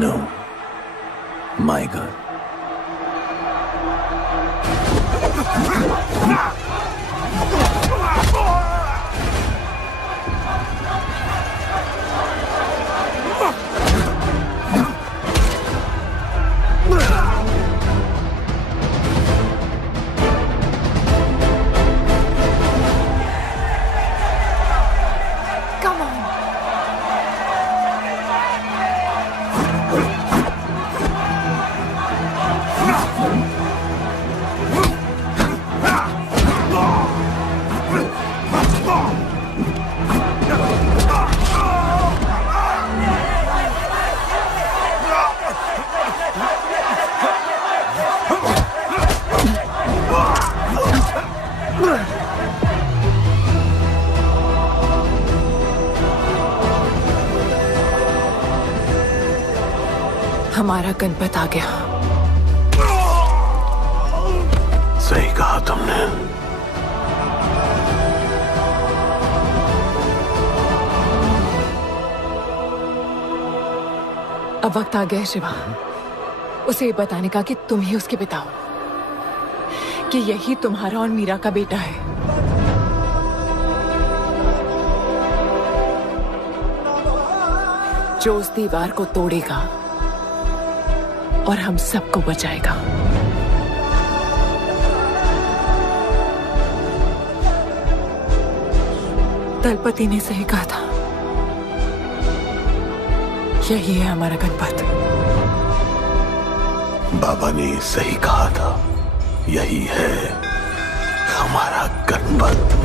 No, my girl. हमारा गणपत आ गया। सही कहा तुमने। अब वक्त आ गया है शिवा, उसे ये बताने का कि तुम ही उसके पिता हो, कि यही तुम्हारा और मीरा का बेटा है। जो उस दीवार को तोड़ेगा और हम सबको बचाएगा। दलपति ने सही कहा था, यही है हमारा गणपत। बाबा ने सही कहा था, यही है हमारा गणपत।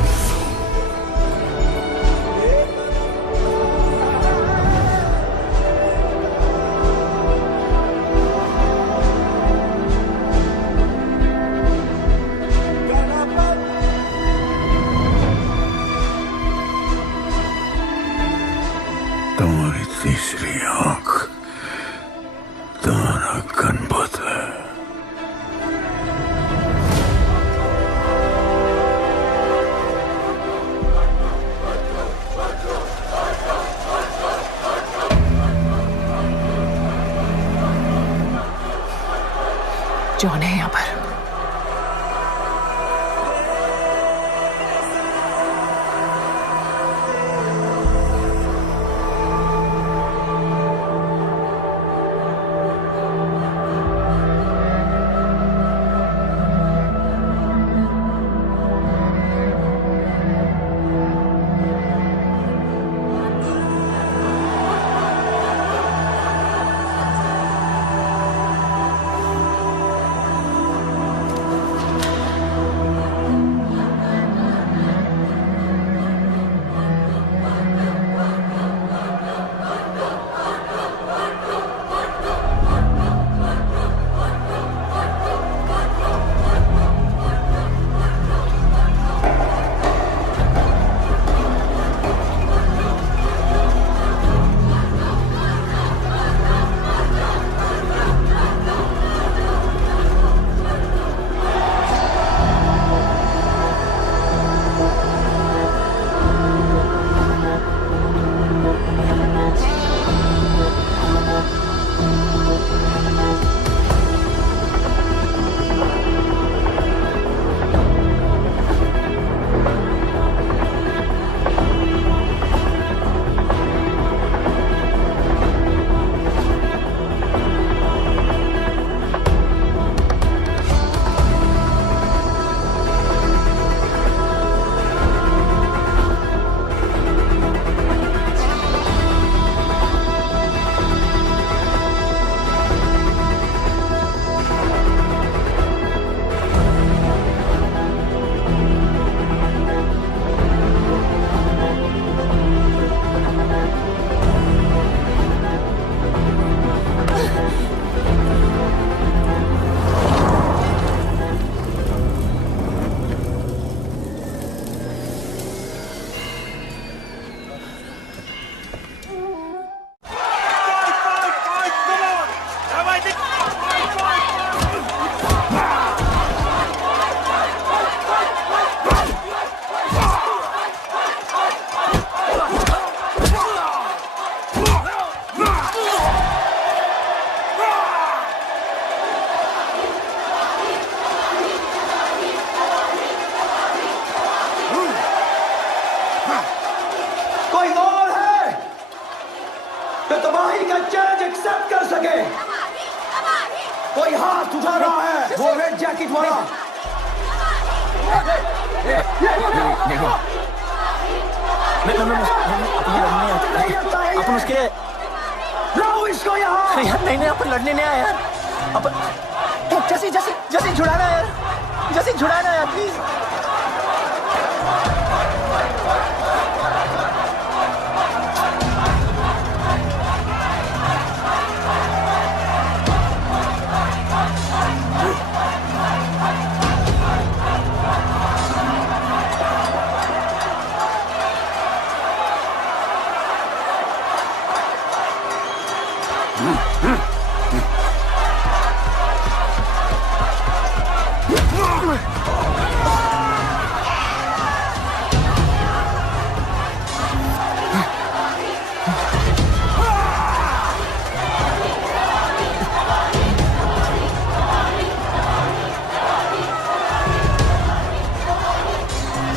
तीसरी आंख तुम्हारा गणपत है। जॉन है यहाँ पर। कोई हाथ उठा रहा है, वो रेड जैकेट वाला। देखो अपन उसके लाओ इसको यहाँ। यार नहीं अपन लड़ने नहीं आया यार। अपन जैसे छुड़ाना यार, जैसे छुड़ाना यार प्लीज।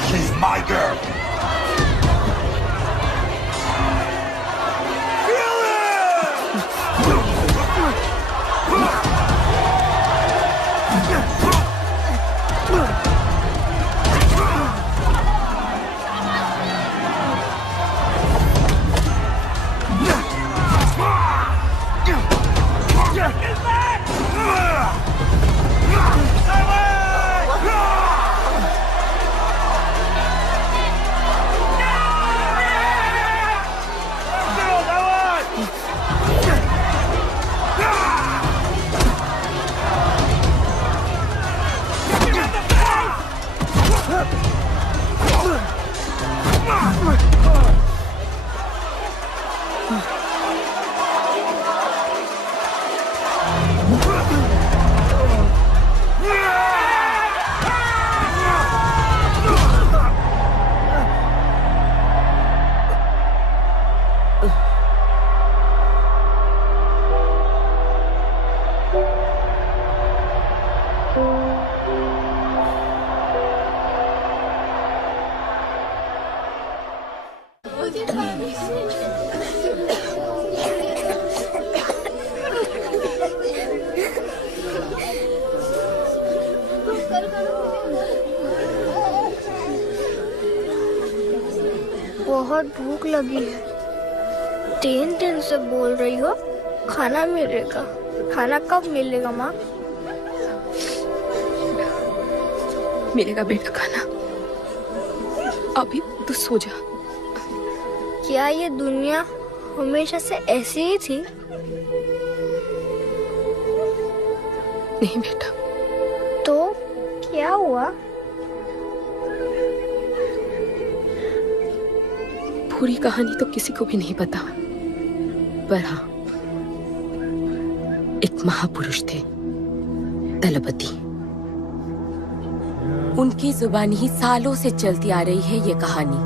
She's my girl. बहुत भूख लगी है। 3 दिन से बोल रही हो खाना मिलेगा। खाना कब मिलेगा माँ? मिलेगा बेटा खाना। अभी तू सो जा। क्या ये दुनिया हमेशा से ऐसी ही थी? नहीं बेटा। तो क्या हुआ? पूरी कहानी तो किसी को भी नहीं पता, पर हाँ, एक महापुरुष थे, दलपति। उनकी जुबानी ही सालों से चलती आ रही है ये कहानी।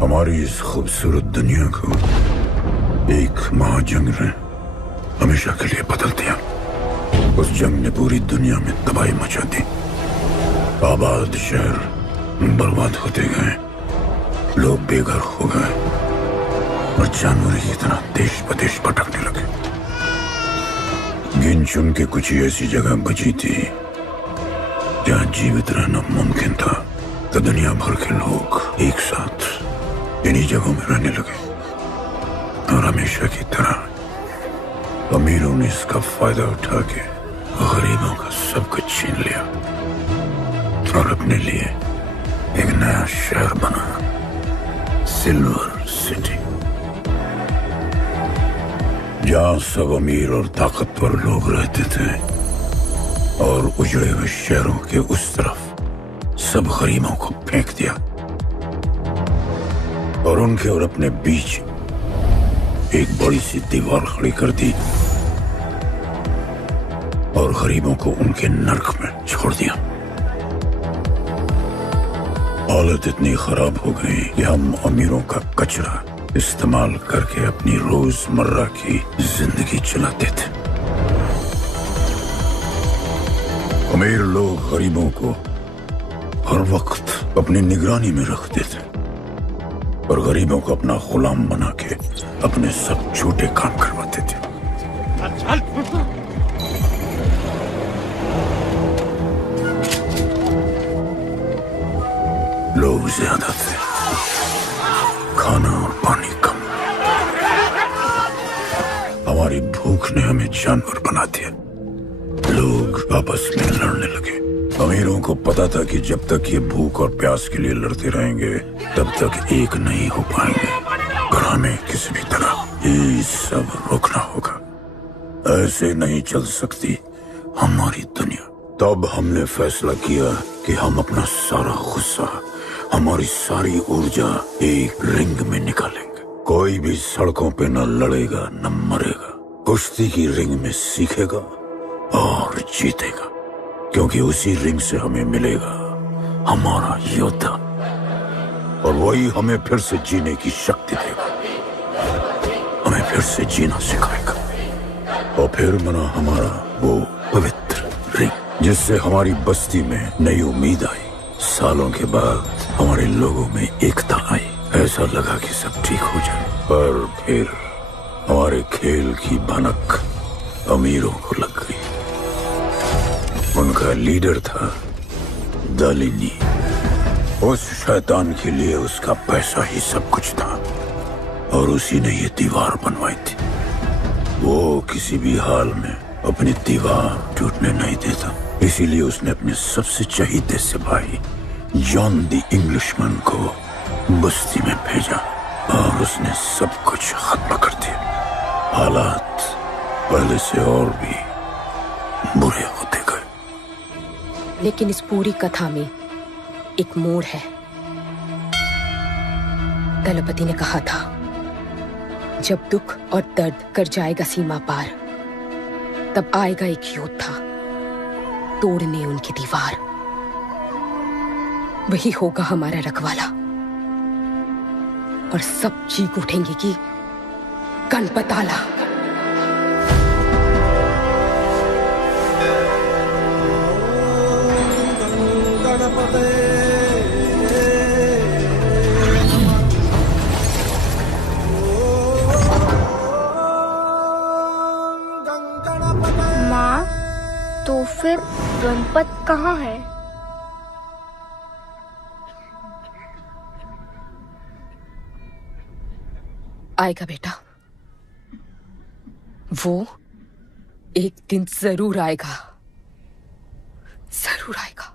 हमारी इस खूबसूरत दुनिया को एक महाजंग ने हमेशा के लिए बदल दिया। उस जंग ने पूरी दुनिया में तबाही मचा दी। आबाद शहर बर्बाद होते गए, लोग बेघर हो गए और जानवर की तरह देश प्रदेश भटकने लगे। गिन चुन के कुछ ही ऐसी जगह बची थी जहां जीवित रहना मुमकिन था, तो दुनिया भर के लोग एक साथ इन्हीं जगहों में रहने लगे। और हमेशा की तरह अमीरों ने इसका फायदा उठा के गरीबों का सब कुछ छीन लिया और अपने लिए एक नया शहर बना, सिल्वर सिटी, जहां सब अमीर और ताकतवर लोग रहते थे। और उजड़े हुए शहरों के उस तरफ सब गरीबों को फेंक दिया और उनके और अपने बीच एक बड़ी सी दीवार खड़ी कर दी और गरीबों को उनके नर्क में छोड़ दिया। हालत इतनी खराब हो गई कि हम अमीरों का कचरा इस्तेमाल करके अपनी रोजमर्रा की जिंदगी चलाते थे। अमीर लोग गरीबों को हर वक्त अपनी निगरानी में रखते थे और गरीबों को अपना गुलाम बना के अपने सब छोटे काम करवाते थे। लोग ज्यादा थे, खाना और पानी कम। हमारी भूख ने हमें जानवर बना दिया। लोग आपस में लड़ने लगे। अमीरों को पता था कि जब तक ये भूख और प्यास के लिए लड़ते रहेंगे तब तक एक नहीं हो पाएंगे और हमें किसी भी तरह ये सब रोकना होगा। ऐसे नहीं चल सकती हमारी दुनिया। तब हमने फैसला किया कि हम अपना सारा गुस्सा, हमारी सारी ऊर्जा एक रिंग में निकालेंगे। कोई भी सड़कों पे न लड़ेगा न मरेगा, कुश्ती की रिंग में सीखेगा और जीतेगा, क्योंकि उसी रिंग से हमें मिलेगा हमारा योद्धा और वही हमें फिर से जीने की शक्ति देगा, हमें फिर से जीना सिखाएगा। और फिर बना हमारा वो पवित्र रिंग, जिससे हमारी बस्ती में नई उम्मीद आई। सालों के बाद हमारे लोगों में एकता आई। ऐसा लगा कि सब ठीक हो जाए, पर फिर हमारे खेल की भनक अमीरों को लग गई। उनका लीडर था दालिनी। उस शैतान के लिए उसका पैसा ही सब कुछ था और उसी ने ये दीवार बनवाई थी। वो किसी भी हाल में अपनी दीवार टूटने नहीं देता, इसीलिए उसने अपने सबसे चहीते सिपाही जॉन द इंग्लिशमैन को बस्ती में भेजा और उसने सब कुछ खत्म कर दिया। हालात पहले से और भी बुरे होते गए। लेकिन इस पूरी कथा में एक मोड़ है। दलपति ने कहा था, जब दुख और दर्द कर जाएगा सीमा पार, तब आएगा एक योद्धा तोड़ने उनकी दीवार। वही होगा हमारा रखवाला और सब चीख उठेंगे कि गणपताला। संपत कहाँ है? आएगा बेटा, वो एक दिन जरूर आएगा, जरूर आएगा।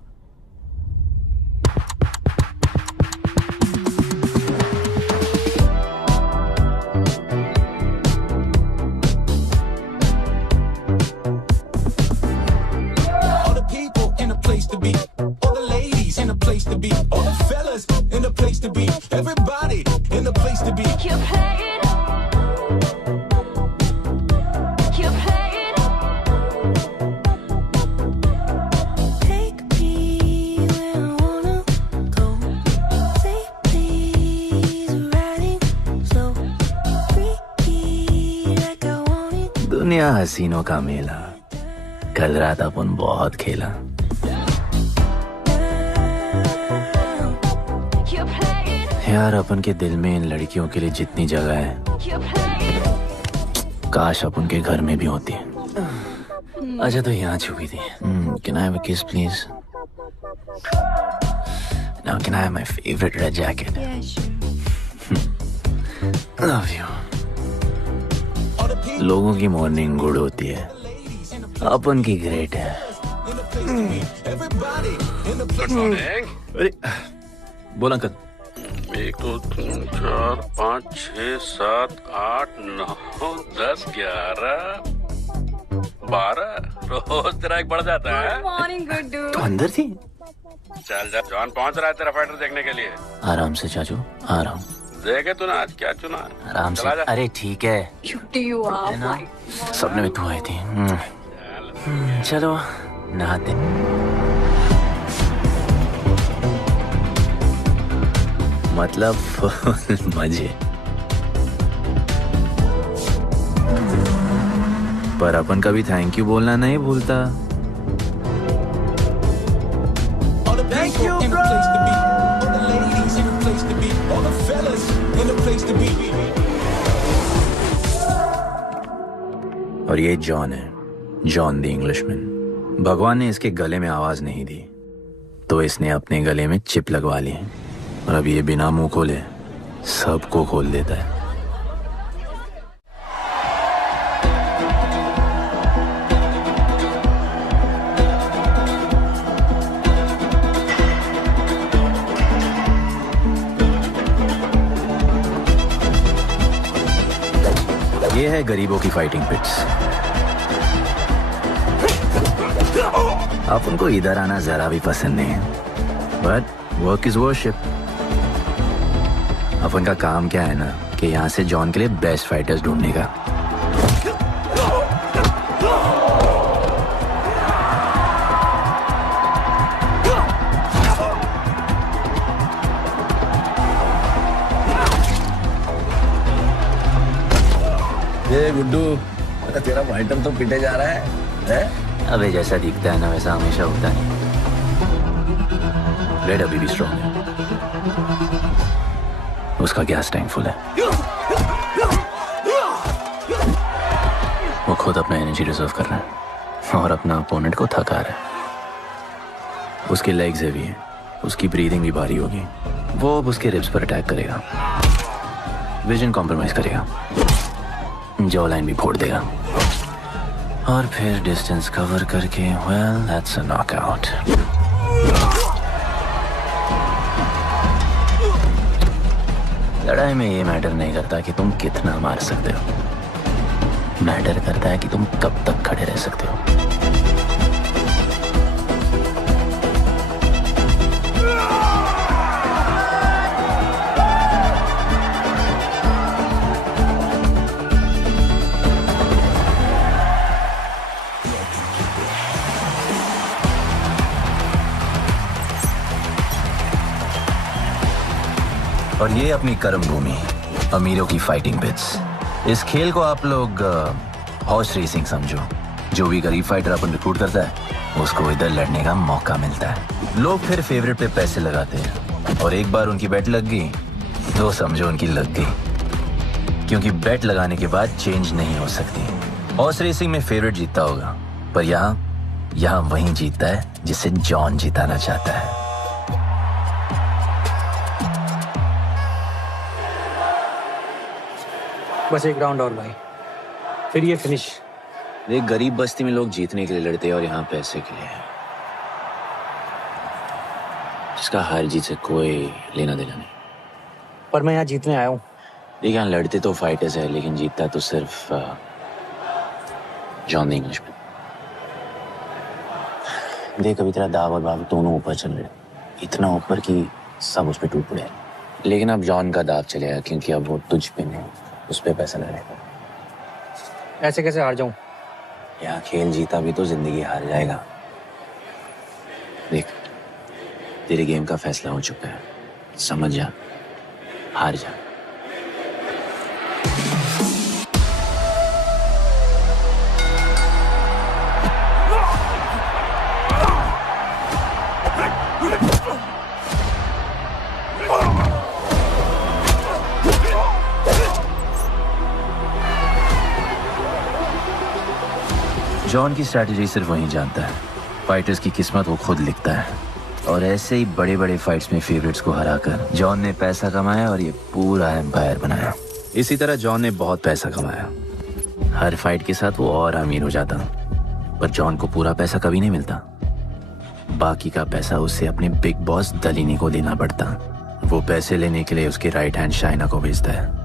दुनिया हसीनों का मेला, कल रात अपन बहुत खेला। यार अपन के दिल में इन लड़कियों के लिए जितनी जगह है, काश अपन के घर में भी होती है। अच्छा तो यहाँ छुपी थी। Can I have a kiss please? Now can I have my favorite red jacket? Yeah, sure. Love you. लोगों की मॉर्निंग गुड होती है, अपन की ग्रेट है। Good morning. अरे बोला अंकल। 1 2 3 4 5 6 7 8 9 10 11 12 रोज तेरा एक बढ़ जाता है। मॉर्निंग गुड्डू। तो अंदर थी? चल जा, जॉन पहुंच रहा है तेरा फाइटर देखने के लिए। आराम से चाचू, आराम। देखे तूने आज क्या चुना? आराम से। चला जा। अरे ठीक है, क्यूटी यू आर माय। सपने में तू आई थी। चलो नहाते। मतलब मजे। पर अपन कभी थैंक यू बोलना नहीं भूलता। Thank you, bro. All the ladies in the place to be. All the fellas in the place to be. और ये जॉन है, जॉन द इंग्लिशमैन। भगवान ने इसके गले में आवाज नहीं दी, तो इसने अपने गले में चिप लगवा ली, और अब ये बिना मुंह खोले सबको खोल देता है। ये है गरीबों की फाइटिंग पिट्स। आप उनको इधर आना जरा भी पसंद नहीं है, बट वर्क इज वर्शिप। अपन का काम क्या है ना, कि यहाँ से जॉन के लिए बेस्ट फाइटर्स ढूंढने का। ये गुड्डू, तेरा फाइटर तो पिटे जा रहा है? अबे जैसा दिखता है ना वैसा हमेशा होता है। रेड अभी भी स्ट्रॉन्ग है, उसका गैस टैंक फुल है। वो खुद अपना एनर्जी रिजर्व कर रहा है और अपना अपोनेंट को थका रहा है। उसके लेग्स हेवी हैं, उसकी ब्रीदिंग भी भारी होगी। वो अब उसके रिब्स पर अटैक करेगा, विजन कॉम्प्रोमाइज करेगा, जॉ लाइन भी फोड़ देगा, और फिर डिस्टेंस कवर करके वेल दैट्स अ नॉकआउट। लड़ाई में ये मैटर नहीं करता कि तुम कितना मार सकते हो, मैटर करता है कि तुम कब तक खड़े रह सकते हो। और ये अपनी कर्म भूमि, अमीरों की फाइटिंग पिट्स। इस खेल को आप लोग हॉर्स रेसिंग समझो। जो भी गरीब फाइटर अपन रिक्रूट करता है उसको इधर लड़ने का मौका मिलता है। लोग फिर फेवरेट पे पैसे लगाते हैं, और एक बार उनकी बेट लग गई तो समझो उनकी लग गई, क्योंकि बेट लगाने के बाद चेंज नहीं हो सकती। हॉर्स रेसिंग में फेवरेट जीतता होगा, पर यहाँ यहाँ वही जीतता है जिसे जॉन जिताना चाहता है। बस एक राउंड और भाई, फिर ये फिनिश। एक गरीब बस्ती में लोग जीतने के लिए लड़ते हैं और यहाँ पैसे के लिए, जिसका हार जीत से कोई लेना देना नहीं। पर मैं यहाँ जीतने आया हूँ। देखिए, यहाँ लड़ते तो फाइटर्स है, लेकिन जीतता तो सिर्फ जॉन द इंग्लिशमैन। देख, अभी तेरा दाव और बाव दोनों ऊपर चल रहे, इतना ऊपर कि सब उस पर टूट पड़े। लेकिन अब जॉन का दाव चलेगा, क्योंकि अब वो तुझ पे नहीं, उस पे पैसा लगेगा। ऐसे कैसे हार जाऊं? यहाँ खेल जीता भी तो जिंदगी हार जाएगा। देख, तेरे गेम का फैसला हो चुका है, समझ जा, हार जा। जॉन की स्ट्रैटेजी सिर्फ वही जानता है, फाइटर्स की किस्मत वो खुद लिखता है। और ऐसे ही बड़े बड़े फाइट्स में फेवरेट्स को हराकर जॉन ने पैसा कमाया और ये पूरा एम्पायर बनाया। इसी तरह जॉन ने बहुत पैसा कमाया, हर फाइट के साथ वो और अमीर हो जाता। पर जॉन को पूरा पैसा कभी नहीं मिलता, बाकी का पैसा उसे अपने बिग बॉस दलीनी को देना पड़ता। वो पैसे लेने के लिए उसके राइट हैंड शाइना को भेजता है।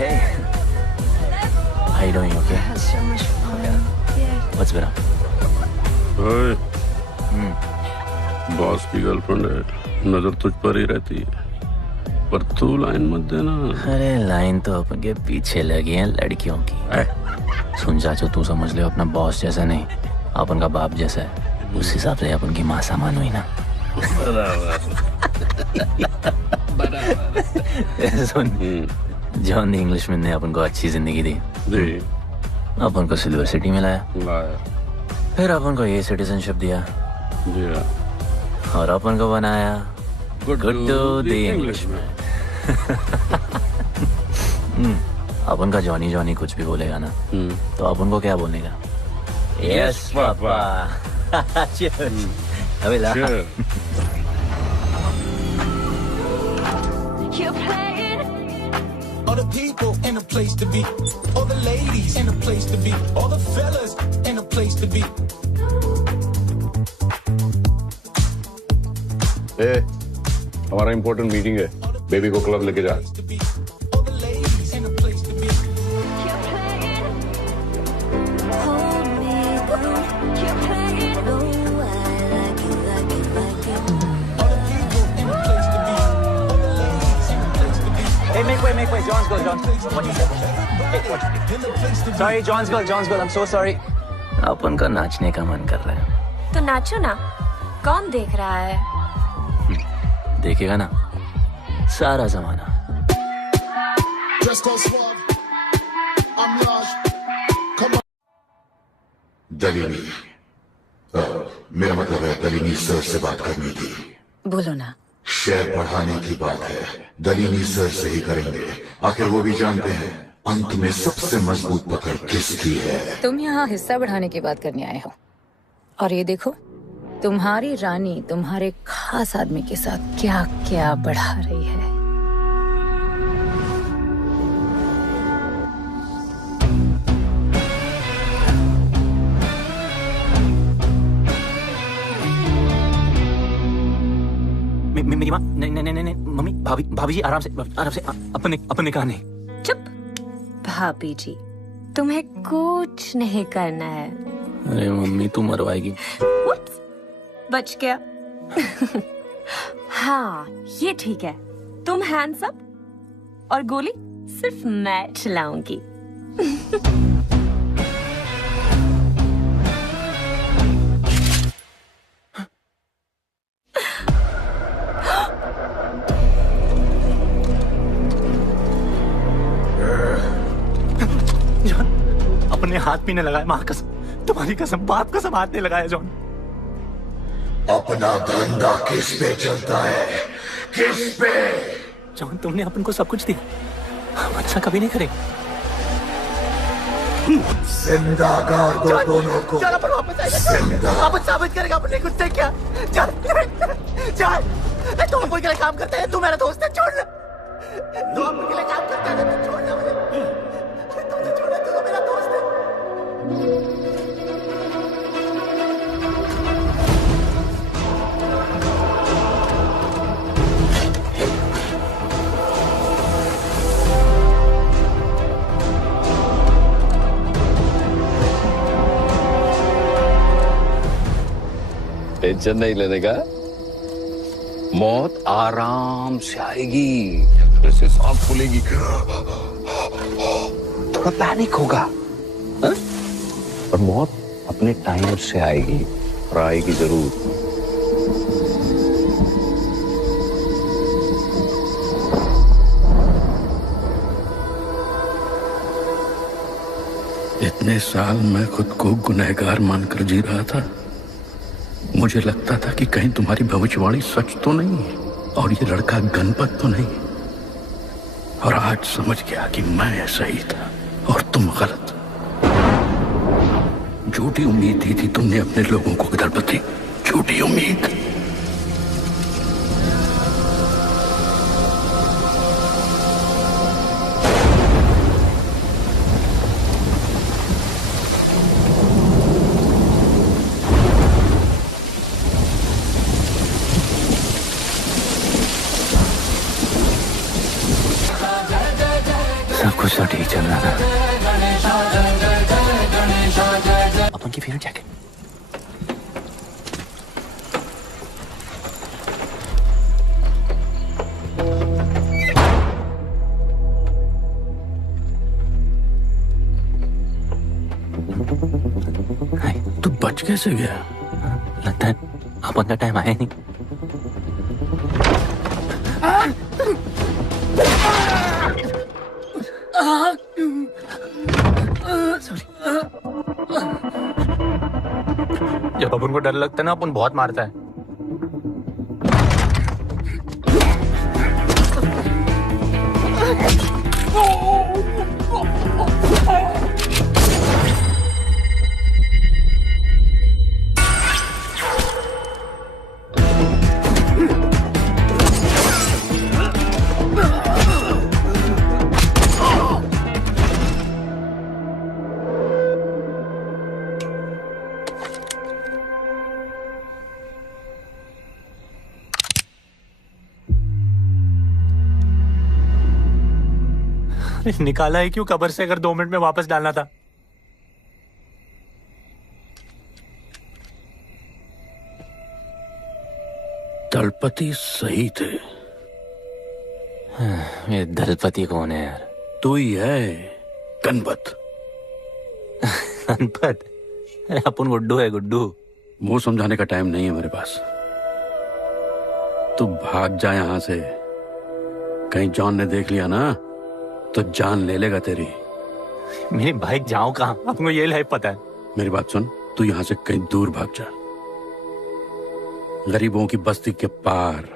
Hey, how you doing? Okay. So much fun. Yeah. What's been up? ओए, बॉस की गर्लफ्रेंड है, नजर तुझ पर ही रहती है, पर तू लाइन मत देना। अरे लाइन तो अपन के पीछे लगी है लड़कियों की। सुन चाचो, तू समझ ले अपना बॉस जैसा नहीं, अपन का बाप जैसा है। उस हिसाब से अपन की माँ सामान हुई ना। सुन, जॉन द इंग्लिशमैन ने अपन को अच्छी जिंदगी दी, अपन को सिल्वर सिटी में लाया, फिर अपन को ये सिटीजनशिप दिया, और अपन को बनाया गुड्डू द इंग्लिशमैन। अपन का जॉनी जॉनी कुछ भी बोलेगा ना, तो अपन को क्या बोलने का? Yes papa. अबे ला। All the people in a place to be, all the ladies in a place to be, all the fellas in a place to be. हमारा इम्पोर्टेंट मीटिंग है, बेबी को क्लब लेके जा। All the ladies in a place to be. Hey, make way. John's girl. What you said? Hey, what? Sorry, John's girl. I'm so sorry. अपन का नाचने का मन कर रहा है। तो नाचो ना, कौन देख रहा है? देखेगा ना सारा जमाना। दलीनी, मेरा मतलब है दलीनी सर से बात करनी थी। बोलो ना। शेयर बढ़ाने की बात है, दलीनी सर से ही करेंगे। आखिर वो भी जानते हैं अंत में सबसे मजबूत पकड़ किसकी है। तुम यहाँ हिस्सा बढ़ाने की बात करने आए हो, और ये देखो तुम्हारी रानी तुम्हारे खास आदमी के साथ क्या क्या बढ़ा रही है। मेरी माँ, नहीं मम्मी, भाभी जी आराम से अपने कहा नहीं। चुप। भाभी जी, तुम्हें कुछ नहीं करना है। अरे मम्मी, तू मरवाएगी। बच गया। हाँ, ये ठीक है। तुम हैंड्स अप और गोली सिर्फ मैं चलाऊंगी। जॉन, अपने हाथ पीने लगाए, माँ कसम, तुम्हारी कसम, बाप कसम, हाथ नहीं लगाया जॉन। अपना धंधा किस पे चलता है? किस पे? जॉन, तुमने अपन को सब कुछ दिया, हम ऐसा कभी नहीं करेंगे। जिंदा कर दो दोनों को। चल अपन वापस आएगा, अपन साबित करेगा अपने कुछ से क्या। चल चल, तुम कोई के लिए काम करते हैं, तू मेरा दोस्त है, छोड़ ना। तू अपन के लिए काम करता है, तू छोड़ ना मुझे, तुझे छोड़ना, तू तो मेरा दोस्त है। टेंशन नहीं लेने का, मौत आराम से आएगी, जैसे सांस फूलेगी, थोड़ा पैनिक होगा, हा? और मौत अपने टाइम से आएगी, और आएगी जरूर। इतने साल मैं खुद को गुनहगार मानकर जी रहा था। मुझे लगता था कि कहीं तुम्हारी भविष्यवाणी सच तो नहीं है और ये लड़का गणपत तो नहीं, और आज समझ गया कि मैं सही था और तुम गलत। झूठी उम्मीद दी थी तुमने अपने लोगों को गणपति, झूठी उम्मीद। सब कुछ तो ठीक चल रहा था। अपन की फेवरेट जैकेट। तू बच कैसे गया? लगता है अपन का टाइम आया नहीं। जब अपन को डर लगता है ना, अपन बहुत मारता है। निकाला है क्यों कब्र से, अगर 2 मिनट में वापस डालना था? दलपति सही थे। ये दलपति कौन है यार? तू ही है, गणपत। गणपत? अरे अपन गुड्डू है, गुड्डू। वो समझाने का टाइम नहीं है मेरे पास। तू भाग जा यहां से, कहीं जॉन ने देख लिया ना तो जान ले लेगा तेरी। मेरी बाइक जाऊं कहाँ? आपको ये लाइफ पता है। मेरी बात सुन, तू यहां से कहीं दूर भाग जा, गरीबों की बस्ती के पार।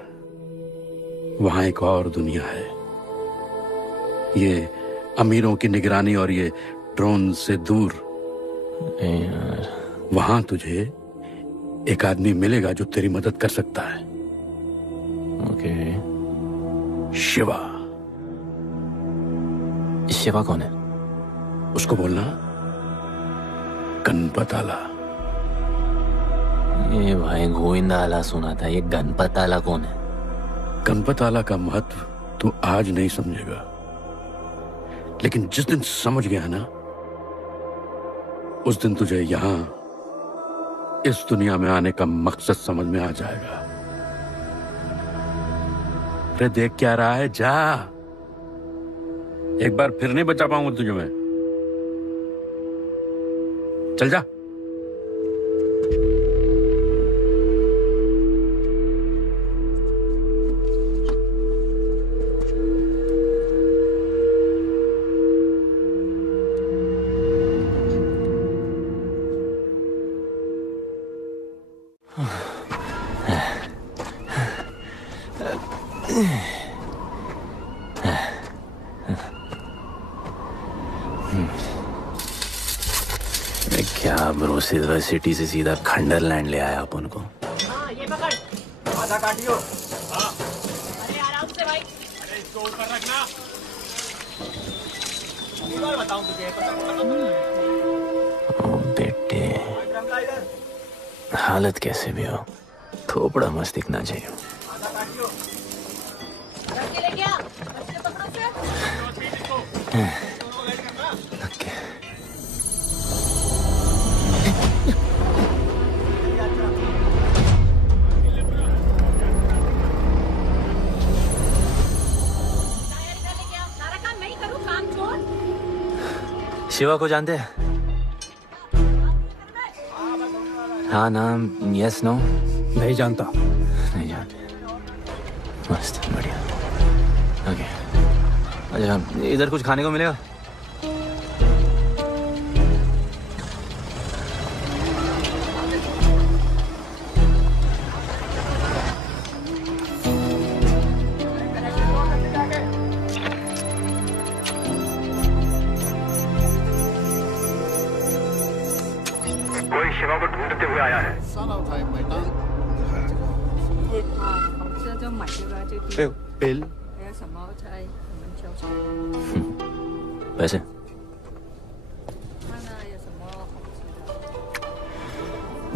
वहां एक और दुनिया है, ये अमीरों की निगरानी और ये ड्रोन से दूर। वहां तुझे एक आदमी मिलेगा जो तेरी मदद कर सकता है। ओके। शिवा। शिवा कौन है? उसको बोलना गणपत आला। ये भाई गोविंदा आला सुना था, ये गणपत आला कौन है? गणपत आला का महत्व तू आज नहीं समझेगा, लेकिन जिस दिन समझ गया ना, उस दिन तुझे यहां इस दुनिया में आने का मकसद समझ में आ जाएगा। अरे देख क्या रहा है, जा। एक बार फिर नहीं बचा पाऊंगा तुझे मैं। चल जा। क्या ब्रो, सिल्वर सिटी से सीधा खंडरलैंड ले आया अपन को। ये पकड़, आधा काटियो। अरे आराम से भाई। अरे इसको ऊपर रखना। एक बार बताऊं तुझे। ओ बेटे, हालत कैसे भी हो, थोपड़ा मस्त दिखना चाहिए। आधा काटियो। ले गया। बच्चे पकड़ो से। ओके। शिवा को जानते हैं? हाँ, नाम यस नो? नहीं जानता। नहीं जानते। मस्त, बढ़िया। ओके, अच्छा इधर कुछ खाने को मिलेगा? शिवा को ढूंढते हुए आया है। बिल पैसे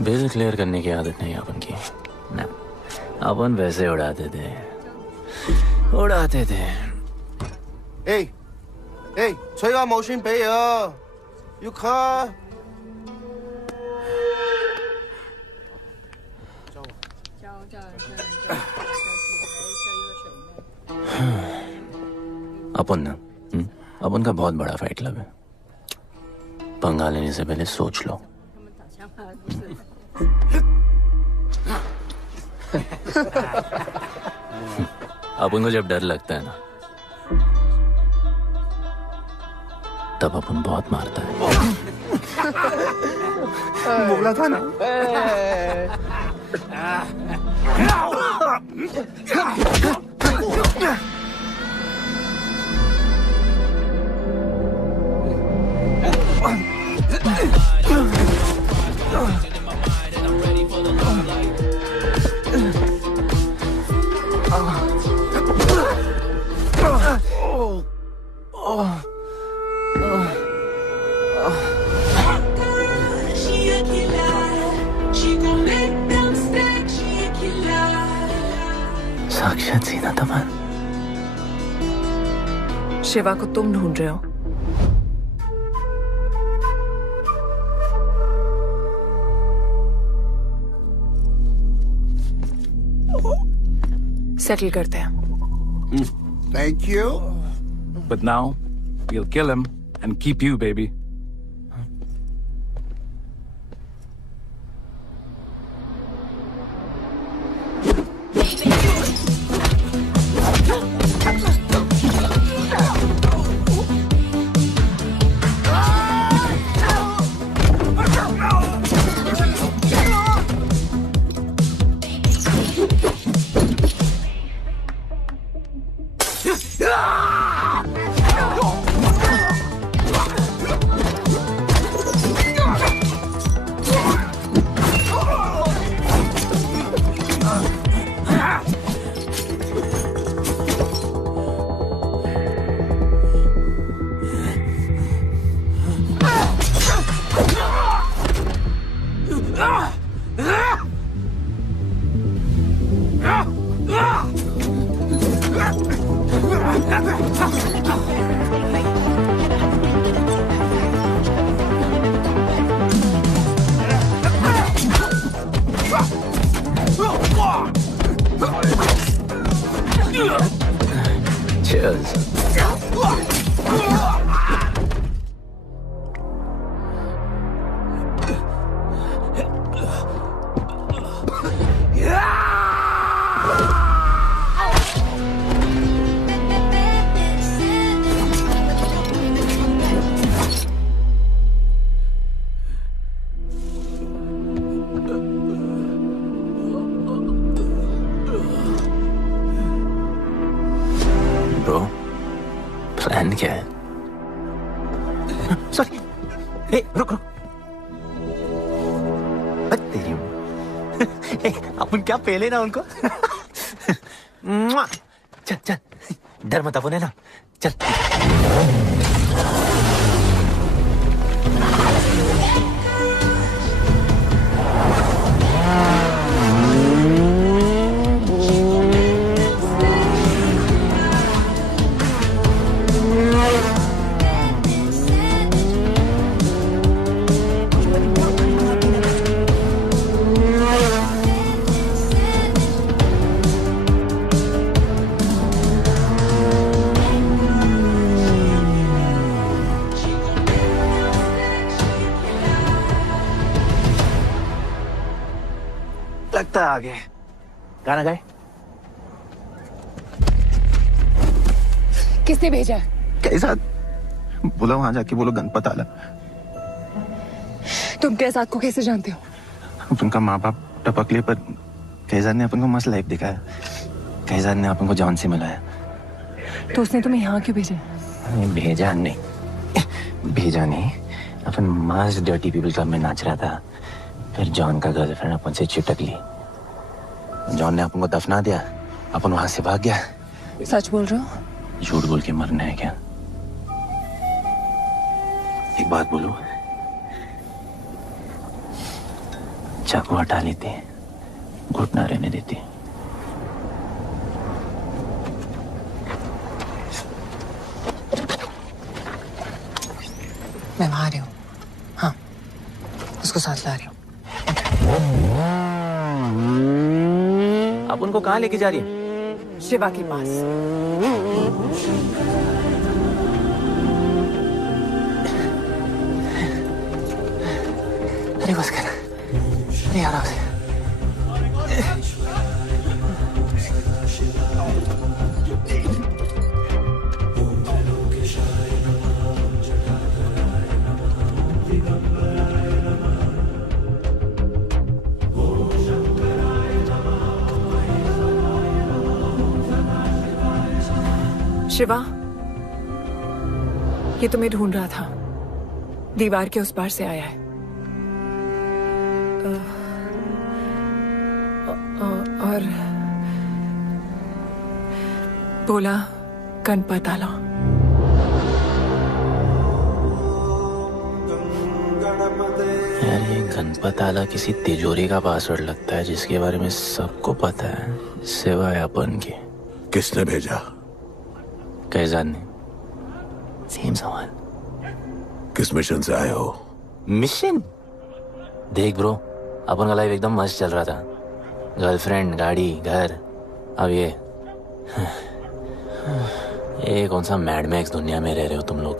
बिल क्लियर करने की आदत नहीं अपन की ना, अपन वैसे उड़ाते थे।吹下冇錢俾啊，要卡。 अपन ना, अपन का बहुत बड़ा फाइट क्लब है। पंगा लेने से पहले सोच लो। अपन को जब डर लगता है ना, तब अपन बहुत मारता है। बोला था ना। साक्षात सीना तमन। शिवा को तुम ढूंढ रहे हो? सेटल करते हैं। Thank you. But now, we'll kill him and keep you, baby. Cheers. Bro, plan क्या है? सॉरी। ए, रुक रुक। तेरी अपन क्या पहले ना उनको। चल चल, डर मत अपन, है ना? चल। लगता है आगे गाना गाए। किसने भेजा? कैसा? बोला वहां जाके बोलो गणपत आला। तुम कैसाद को कैसे जानते हो? उनका माँ बाप टपकले पर कैसाद ने अपन को मस्त लाइफ दिखाया। कैसाद ने अपन को जॉन से मिलाया। तो उसने तुम्हें यहाँ क्यों भेजा? भेजा नहीं, भेजा नहीं। अपन मस्त डर्टी पीपल क्लब में नाच रहा था, फिर जॉन का गर्लफ्रेंड अपन से चिपक ली। जॉन ने अपन को दफना दिया, अपन वहां से भाग गया। सच बोल रहे हो? झूठ बोल के मरना है क्या? एक बात बोलूं, चाकू हटा लेते, घुटना रहने देते। मैं वहां आ रही हूँ। हाँ, उसको साथ ला रही हूँ। आप उनको कहाँ लेके जा रही हैं? शिवा के पास। अरे बस कर, अरे आराम से। शिवा, ये तुम्हें ढूंढ रहा था। दीवार के उस पार से आया है। और बोला गणपत आला। यार ये गणपत आला किसी तिजोरी का पासवर्ड लगता है जिसके बारे में सबको पता है सिवाय अपन के। किसने भेजा? कैसाद ने। सेम सवाल। किस मिशन से आए हो? मिशन? देख ब्रो, अपन का लाइफ एकदम मस्त चल रहा था। गर्लफ्रेंड, गाड़ी, घर। अब ये कौन सा मैड मैक्स दुनिया में रह रहे हो तुम लोग।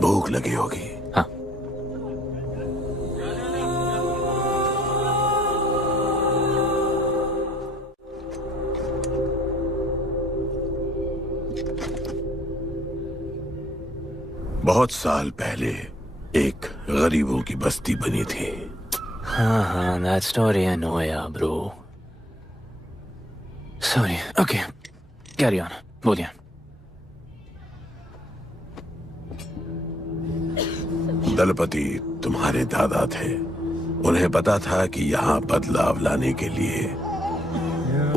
भूख लगी होगी। हाँ। बहुत साल पहले एक गरीबों की बस्ती बनी थी। हाँ, that story I know, yeah, bro. Sorry. Okay, carry on. बोलिए। दलपति तुम्हारे दादा थे। उन्हें पता था कि यहाँ बदलाव लाने के लिए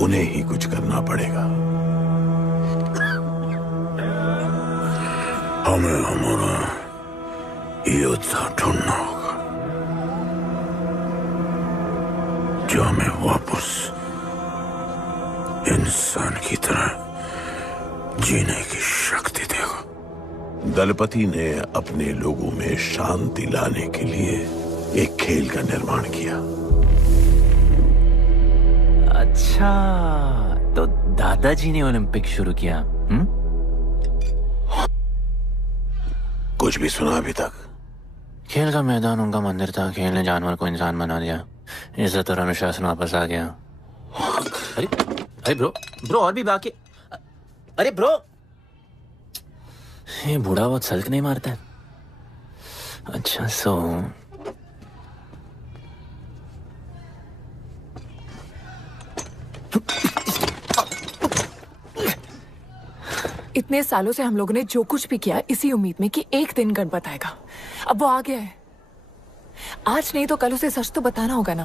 उन्हें ही कुछ करना पड़ेगा। हमें हमारा योद्धा ढूंढना होगा जो हमें वापस इंसान की तरह जीने की शक्ति देगा। दलपति ने अपने लोगों में शांति लाने के लिए एक खेल का निर्माण किया। अच्छा, तो दादाजी ने ओलंपिक शुरू किया। कुछ भी सुना अभी तक? खेल का मैदान उनका मंदिर था। खेल ने जानवर को इंसान बना दिया। इज्जत और अनुशासन वापस आ गया। अरे अरे ब्रो और भी बाकी। अरे ब्रो, ये बूढ़ा बहुत सल्क नहीं मारता है। अच्छा सो इतने सालों से हम लोगों ने जो कुछ भी किया इसी उम्मीद में कि एक दिन गणपत आएगा। अब वो आ गया है। आज नहीं तो कल उसे सच तो बताना होगा ना।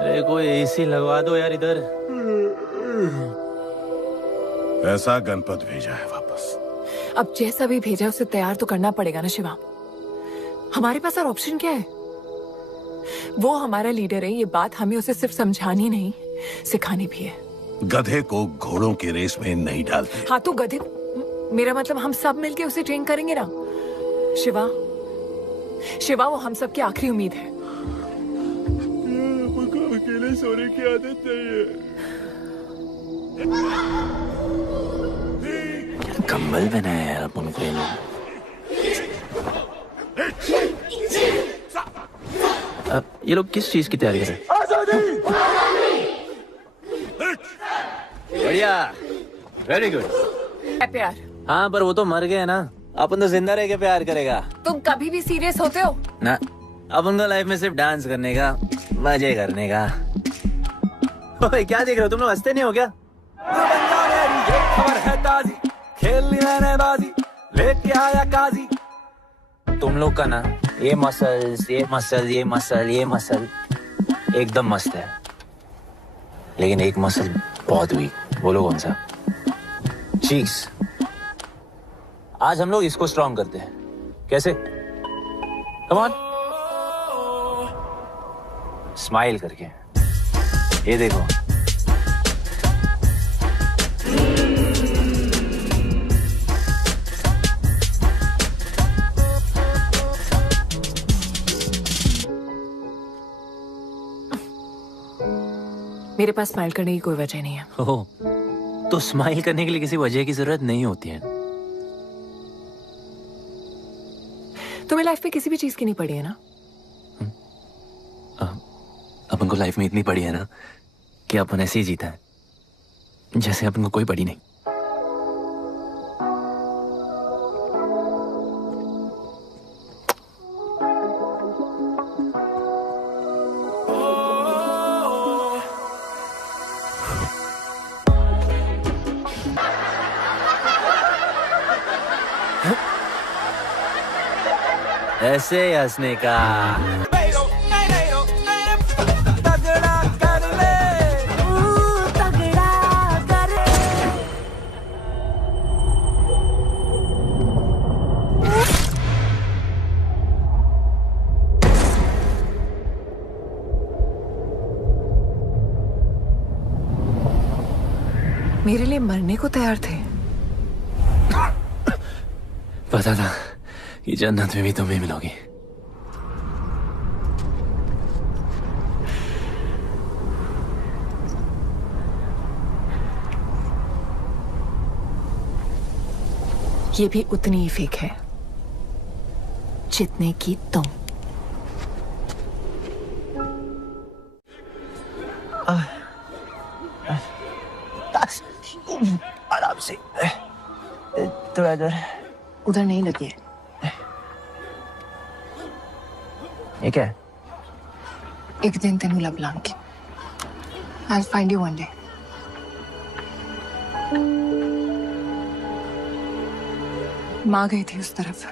अरे कोई एसी लगवा दो यार इधर। ऐसा गणपत भेजा है वापस। अब जैसा भी भेजा उसे तैयार तो करना पड़ेगा ना शिवा। हमारे पास और ऑप्शन क्या है? वो हमारा लीडर है, ये बात हमें उसे सिर्फ समझानी नहीं सिखानी भी है। गधे को घोड़ों की रेस में नहीं डालते। हाँ तो गधे, मेरा मतलब हम सब मिलके उसे ट्रेन करेंगे ना। शिवा, शिवा वो हम सब की आखिरी उम्मीद है। अकेले सोने की आदत नहीं है। कंबल बनाया यार अपन को। अब ये लोग किस चीज की तैयारी कर रहे हैं? बढ़िया, वेरी गुड। प्यार? हाँ पर वो तो मर गए ना, अपन तो जिंदा रह के प्यार करेगा। तुम कभी भी सीरियस होते हो ना? अपन को लाइफ में सिर्फ डांस करने का, मजे करने का। ओए क्या देख रहे हो तुम लोग, हंसते नहीं हो क्या? खबर है ताजी, खेल ली मैंने बाजी, लेके आया काजी। तुम लोग का ना ये मसल्स, ये मसल, ये मसल, ये मसल एकदम मस्त है, लेकिन एक मसल बहुत वीक। बोलो कौन सा? चीक्स। आज हम लोग इसको स्ट्रॉन्ग करते हैं। कैसे? कम ऑन, स्माइल करके। ये देखो, मेरे पास स्माइल करने की कोई वजह नहीं है। ओह, तो स्माइल करने के लिए किसी वजह की जरूरत नहीं होती है। तुम्हें लाइफ में किसी भी चीज की नहीं पड़ी है ना? अपन को लाइफ में इतनी पड़ी है ना कि अपन ऐसे ही जीता है जैसे अपन को कोई पड़ी नहीं। ऐसे हंसने का। मेरे लिए मरने को तैयार थे। पता था कि जन्नत में भी तुम ही मिलोगी। ये भी उतनी ही फेक है जितने की तुम। आराम से, थोड़ा इधर। उधर नहीं लगी है। ये क्या है? एक दिन तेनू लब Langi. I'll find you one day. माँ गई थी उस तरफ,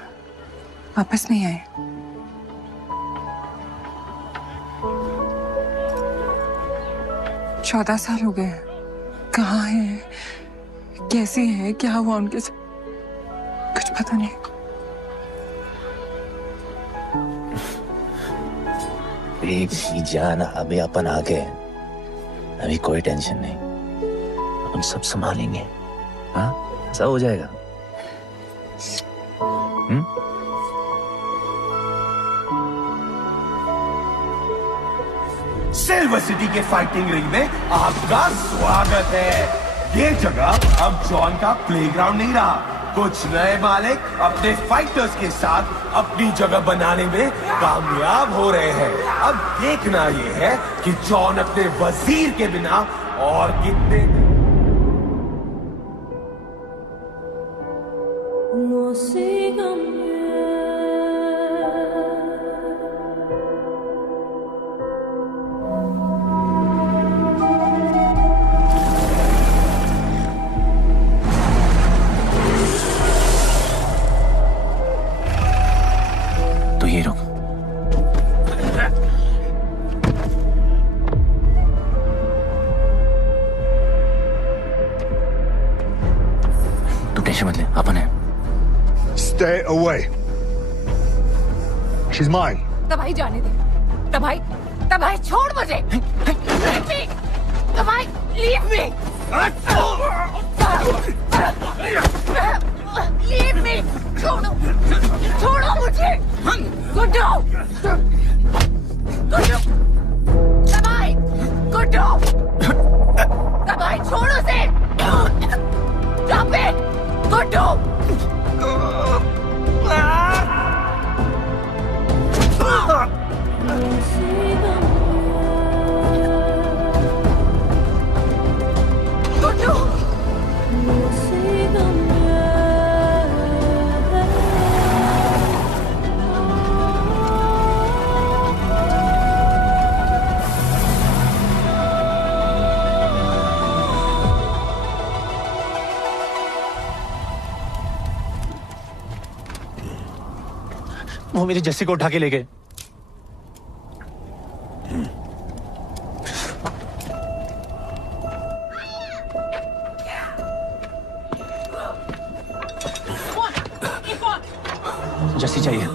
वापस नहीं आए। चौदह साल हो गए। कहाँ है, कैसी है, क्या हुआ उनके साथ, कुछ पता नहीं। जाना, अभी अपन आ गए, अभी कोई टेंशन नहीं, अपन सब संभालेंगे। हाँ, सब हो जाएगा। सिल्वर सिटी के फाइटिंग रिंग में आपका स्वागत है। ये जगह अब जॉन का प्लेग्राउंड नहीं रहा। कुछ नए मालिक अपने फाइटर्स के साथ अपनी जगह बनाने में कामयाब हो रहे हैं। अब देखना ये है कि जॉन अपने वजीर के बिना और कितने तो ये रुक। तू टेंशन मत ले, अपन है। Stay away. She's mine. तबाही जाने दे। तबाही छोड़ मुझे। Leave me. तबाही, leave me. Leave me. छोड़ो मुझे। गुड्डू। तबाही छोड़ो से। Stop it. गुड्डू। वो मेरी जस्सी को उठा के ले गए। जस्सी चाहिए।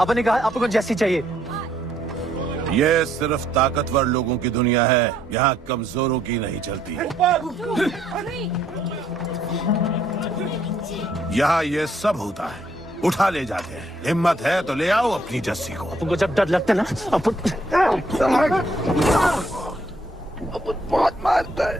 आपने कहा आपको जस्सी चाहिए। ये सिर्फ ताकतवर लोगों की दुनिया है, यहाँ कमजोरों की नहीं चलती। यहाँ ये सब होता है, उठा ले जाते हैं। हिम्मत है तो ले आओ अपनी जस्सी को। आपको जब डर लगता है ना, आप बहुत मारता है।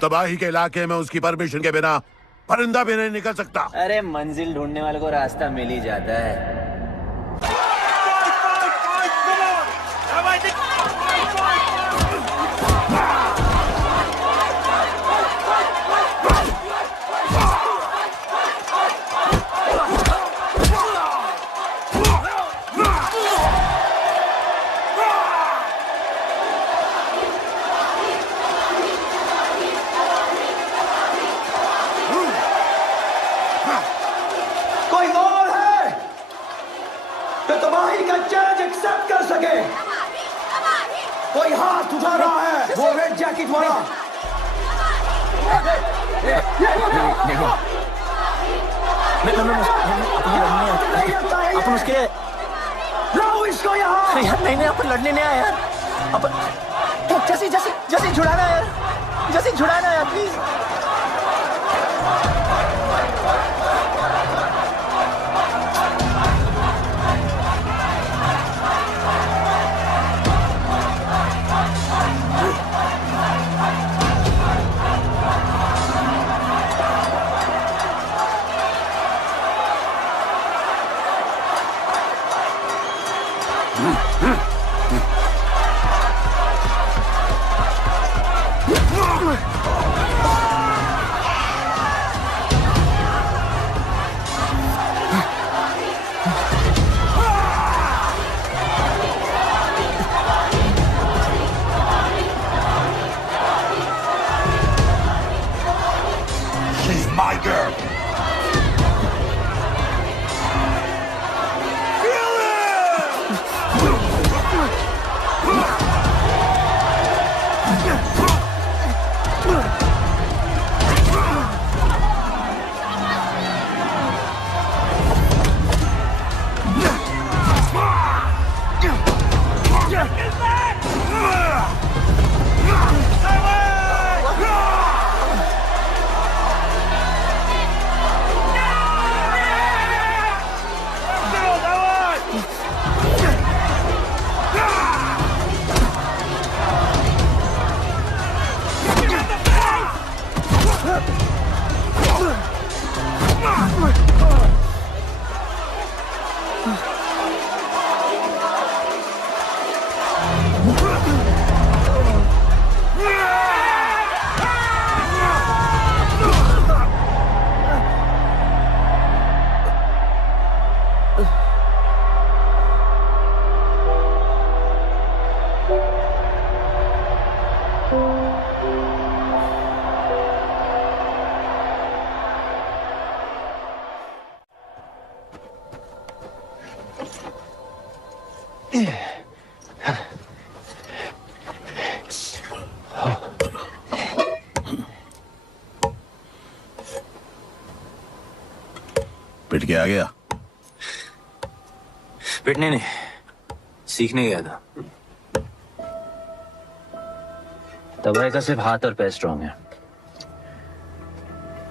तबाही के इलाके में उसकी परमिशन के बिना परिंदा भी नहीं निकल सकता। अरे मंजिल ढूंढने वाले को रास्ता मिल ही जाता है। कोई और है तो तबाही का चैलेंज एक्सेप्ट कर सके? कोई हाथ उठा रहा है? वो रेड जैकेट वाला। अपन उसके लाओ इसको यहाँ। यार नहीं अपन लड़ने नहीं आया यार। अपन जैसी छुड़ाना यार, जैसी छुड़ाना यार प्लीज। She's my girl. पिट के आ गया? पिटने नहीं, सीखने गया था। तबाही का सिर्फ हाथ और पैर स्ट्रांग है,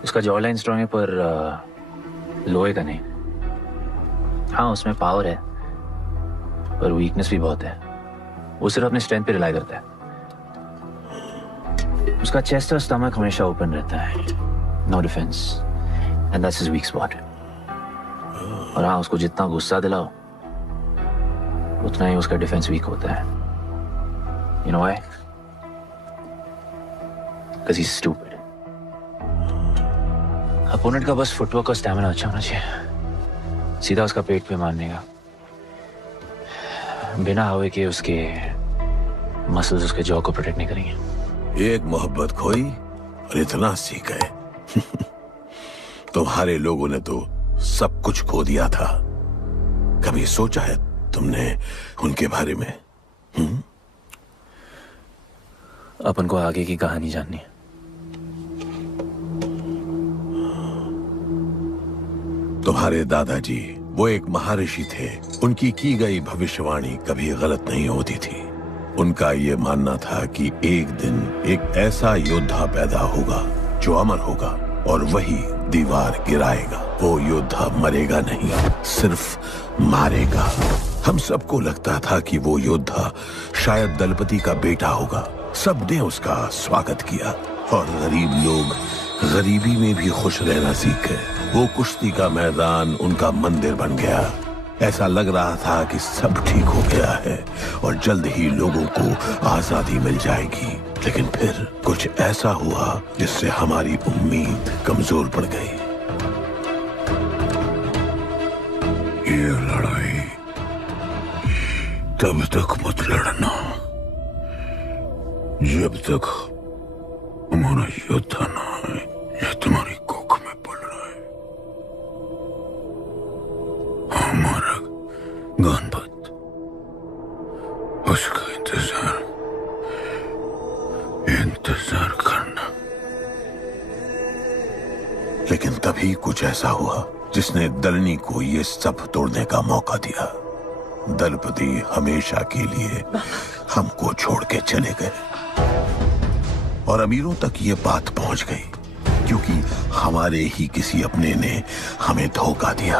उसका जॉ लाइन स्ट्रांग है, पर लोहे का नहीं। हाँ, उसमें पावर है, पर वीकनेस भी बहुत है। वो सिर्फ अपने स्ट्रेंथ पे रिलाई करता है। उसका चेस्ट और स्टमक हमेशा ओपन रहता है, no defence, and that's his weak spot. और हाँ, उसको जितना गुस्सा दिलाओ उतना ही उसका डिफेंस वीक होता है। You know why? Because he's stupid. Opponent का बस फुटवर्क और स्टैमिना अच्छा होना चाहिए, सीधा उसका पेट पे मारने का, बिना हवा के उसके मसल्स उसके जॉ को प्रोटेक्ट नहीं करेंगे। एक मोहब्बत खोई और इतना सीख गए। तुम्हारे लोगों ने तो सब कुछ खो दिया था। कभी सोचा है तुमने उनके बारे में? अपन को आगे की कहानी जाननी है। तुम्हारे दादाजी वो एक महर्षि थे। उनकी की गई भविष्यवाणी कभी गलत नहीं होती थी। उनका ये मानना था कि एक दिन एक ऐसा योद्धा पैदा होगा जो अमर होगा और वही दीवार गिराएगा। वो योद्धा मरेगा नहीं, सिर्फ मारेगा। हम सबको लगता था कि वो योद्धा शायद दलपति का बेटा होगा। सबने उसका स्वागत किया और गरीब लोग गरीबी में भी खुश रहना सीख गए। वो कुश्ती का मैदान उनका मंदिर बन गया। ऐसा लग रहा था कि सब ठीक हो गया है और जल्द ही लोगों को आजादी मिल जाएगी। लेकिन फिर कुछ ऐसा हुआ जिससे हमारी उम्मीद कमजोर पड़ गई। ये लड़ाई तब तक मत लड़ना जब तक हमारा योद्धा ना है या तुम्हारी कोख में पल रहा है। हमारा गणपत, उसका इंतजार करना। लेकिन तभी कुछ ऐसा हुआ जिसने दलनी को ये सब तोड़ने का मौका दिया। दलपति हमेशा के लिए हमको छोड़ के चले गए और अमीरों तक ये बात पहुंच गई क्योंकि हमारे ही किसी अपने ने हमें धोखा दिया।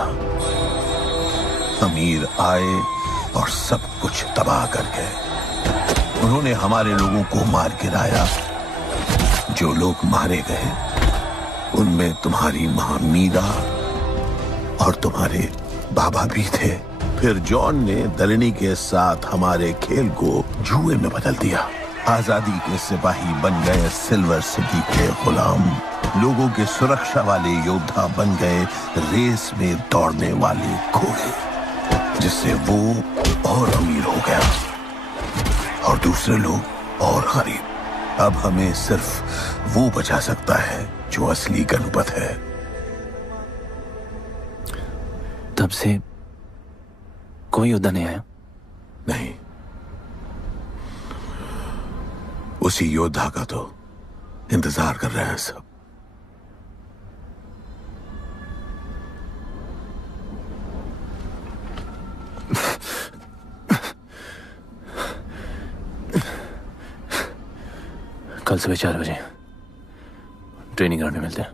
अमीर आए और सब कुछ तबाह कर गए। उन्होंने हमारे लोगों को मार गिराया। जो लोग मारे गए उनमें तुम्हारी मां मीरा और तुम्हारे बाबा भी थे। फिर जॉन ने दलनी के साथ हमारे खेल को जुए में बदल दिया। आजादी के सिपाही बन गए सिल्वर सिटी के गुलाम। लोगों के सुरक्षा वाले योद्धा बन गए रेस में दौड़ने वाले घोड़े, जिससे वो और अमीर हो गया और दूसरे लोग और गरीब। अब हमें सिर्फ वो बचा सकता है जो असली गणपत है। तब से कोई योद्धा नहीं आया? नहीं, उसी योद्धा का तो इंतजार कर रहे हैं सब। कल सुबह 4 बजे ट्रेनिंग ग्राउंड में मिलते हैं।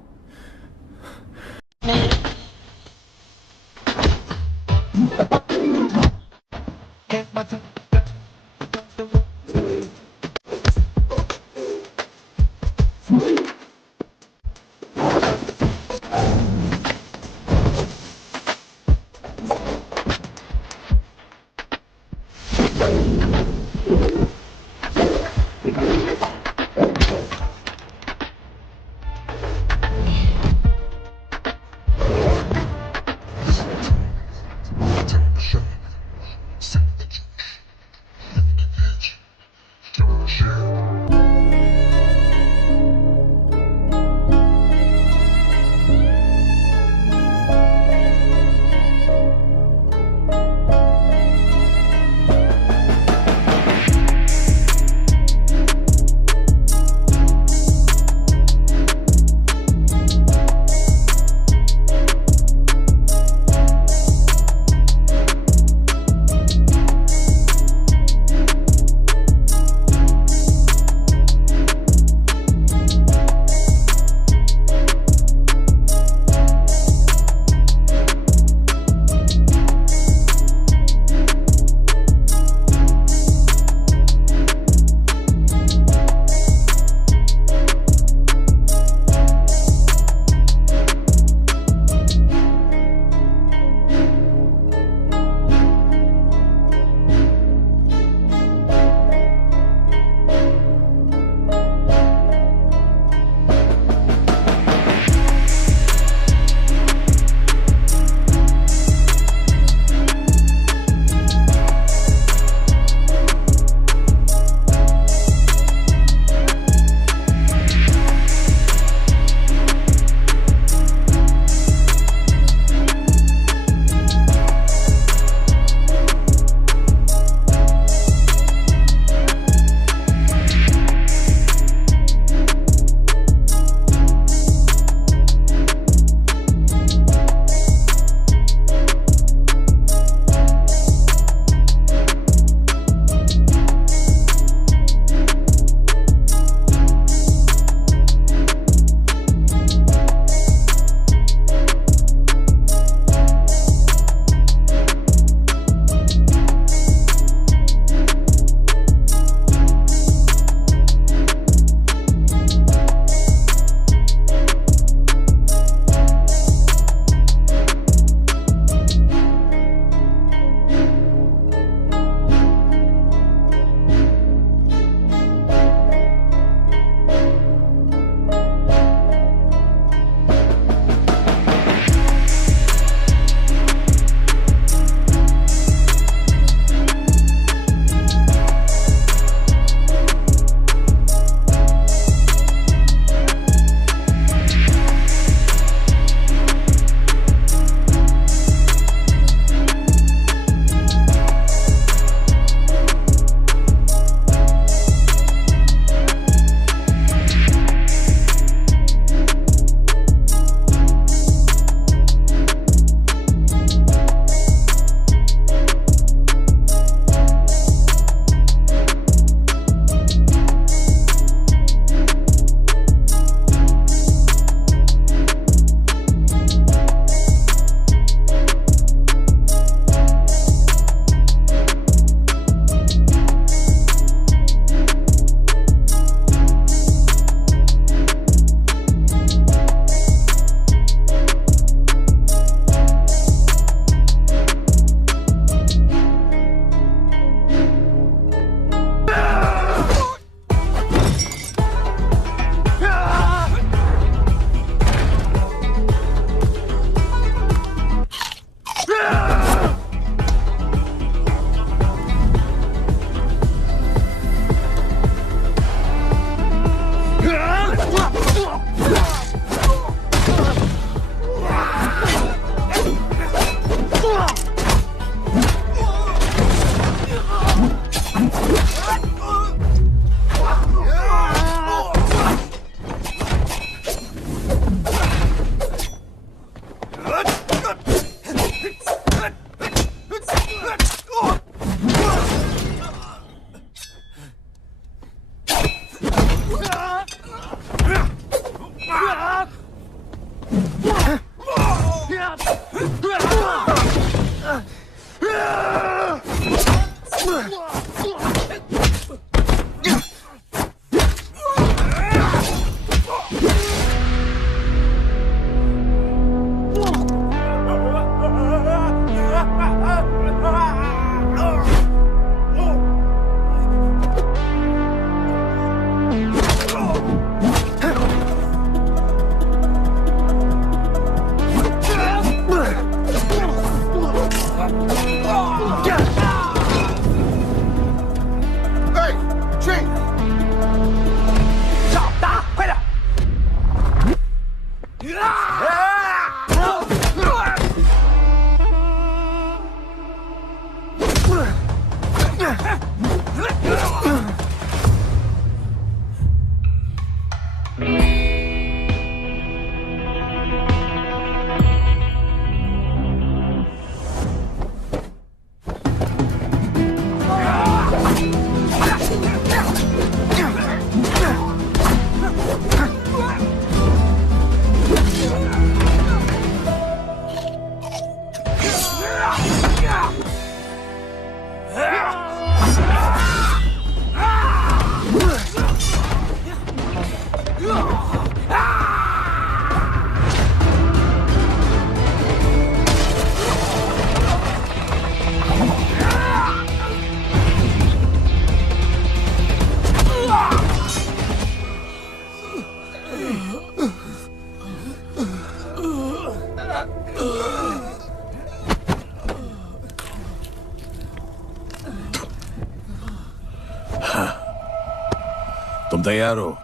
तुम तैयार हो?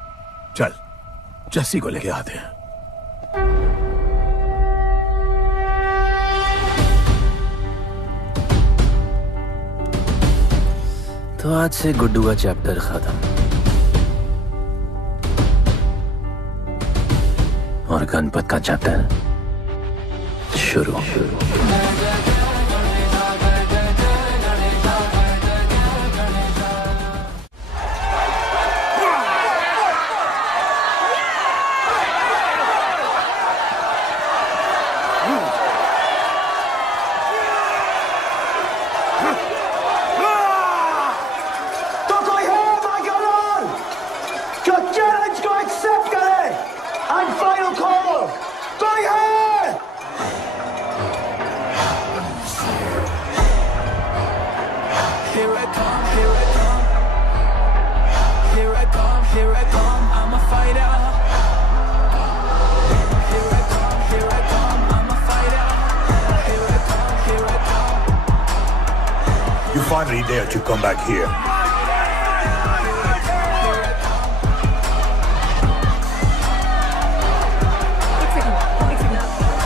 चल जस्सी को लेके आते हैं। तो आज से गुड्डू का चैप्टर खत्म और गणपत का चैप्टर शुरू। You finally dared to come back here.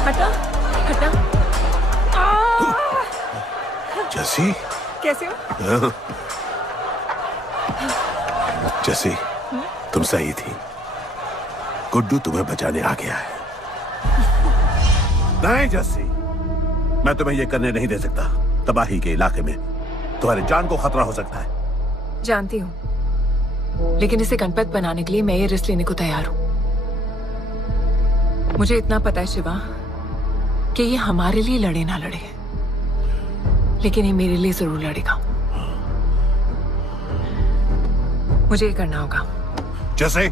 हटा हटा। जस्सी कैसे हो? जस्सी तुम सही थी। गुड्डू तुम्हें बचाने आ गया है। नहीं जस्सी, मैं तुम्हें यह करने नहीं दे सकता। तबाही के इलाके में तुम्हारी जान को खतरा हो सकता है। जानती हूँ, लेकिन इसे गणपत बनाने के लिए मैं ये रिस्क लेने को तैयार हूँ। मुझे इतना पता है शिवा कि ये हमारे लिए लड़े ना लड़े, लेकिन ये मेरे लिए जरूर लड़ेगा। मुझे ये करना होगा। जैसे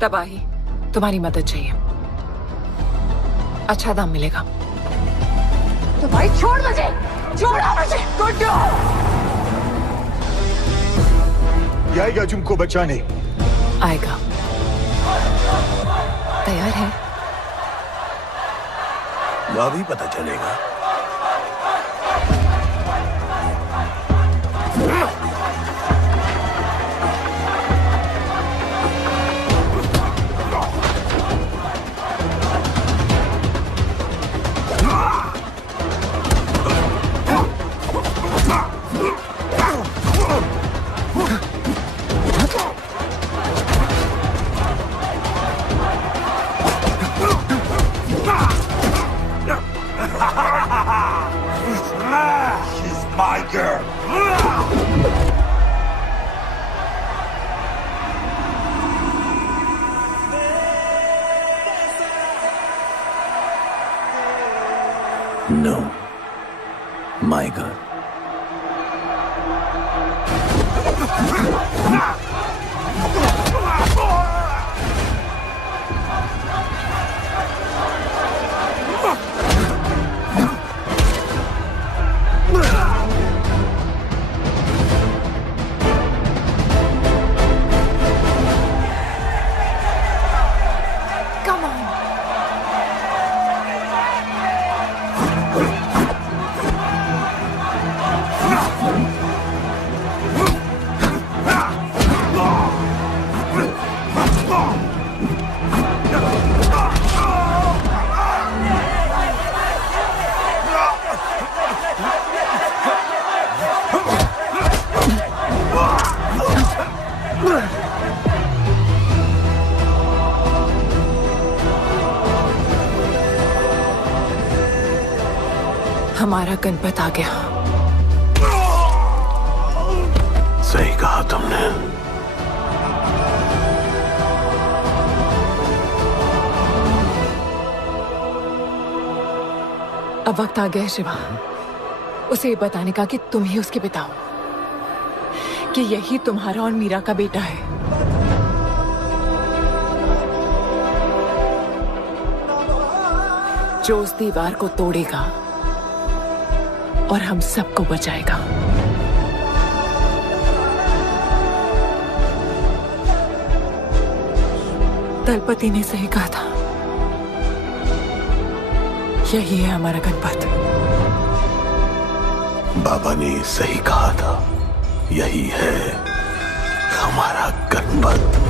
तबाही, तुम्हारी मदद चाहिए। अच्छा दाम मिलेगा। तो भाई छोड़ मुझे, छोड़ो मुझे। गुड्डू ये आएगा तुमको बचाने। आएगा। तैयार है? अभी पता चलेगा। No. My God. Come on. हमारा गणपत आ गया। सही कहा तुमने। अब वक्त आ गया है शिवा, उसे ये बताने का कि तुम ही उसके पिता हो, कि यही तुम्हारा और मीरा का बेटा है। जो उस दीवार को तोड़ेगा और हम सबको बचाएगा। दलपति ने सही कहा था, यही है हमारा गणपत। बाबा ने सही कहा था, यही है हमारा गणपत।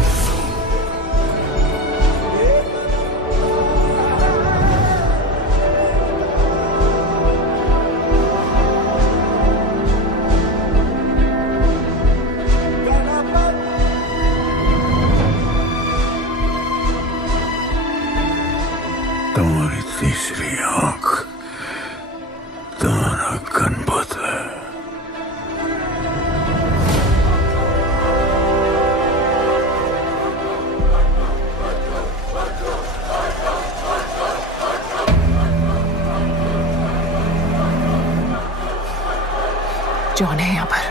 तुम्हारी तीसरी आंख तुम्हारा गणपत है। जॉन है यहाँ पर।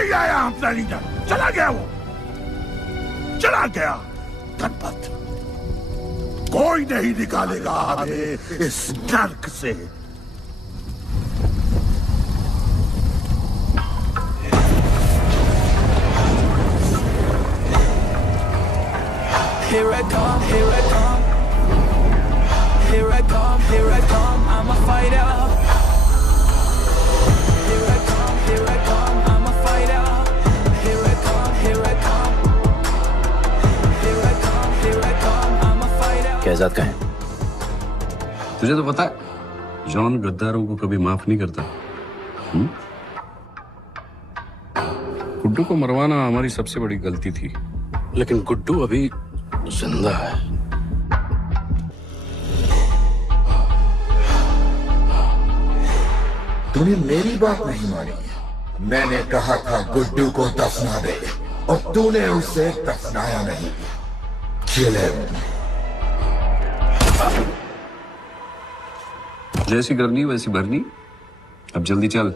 नहीं आया अपना लीडर, चला गया वो, चला गया। धनपत, कोई नहीं निकालेगा हमें इस नर्क से। Here I come, here I come. Here I come, here I come. I'm a fighter. Here I come, here I come. I'm a fighter. Here I come, here I come. Here I come, here I come. I'm a fighter. Kaizad का है? तुझे तो पता है, John गद्दारों को कभी माफ नहीं करता। गुड्डू को मरवाना हमारी सबसे बड़ी गलती थी, लेकिन गुड्डू अभी जिंदा है। तूने मेरी बात नहीं मानी। मैंने कहा था गुड्डू को दफना दे और तूने उसे दफनाया नहीं। Kill him. जैसी करनी वैसी भरनी। अब जल्दी चल,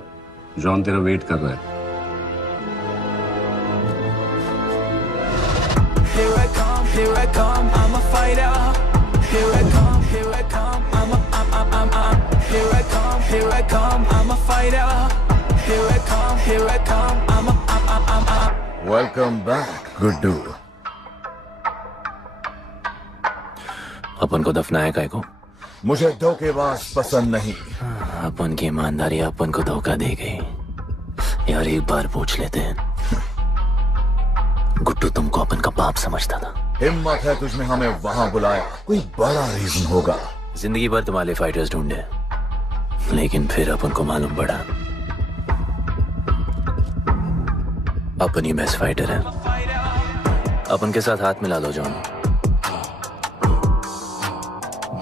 जॉन तेरा वेट कर रहा है। Here I come, I'm a fighter. Here I come, here I come. I'm here I come, here I come. I'm a fighter. Here I come, here I come. I'm Welcome back, Guddu. अपन को दफनाया काय को? मुझे धोखेबाज पसंद नहीं। अपन की ईमानदारी अपन को धोखा दे गई। यार एक बार पूछ लेते हैं, गुड्डू तुमको अपन का बाप समझता था। हिम्मत है तुझने हमें वहां बुलाया, कोई बड़ा रीजन होगा। जिंदगी भर तुम्हारे फाइटर्स ढूंढे, लेकिन फिर अपन को मालूम पड़ा अपन ही बेस्ट फाइटर है। अपन के साथ हाथ मिला लो जॉन,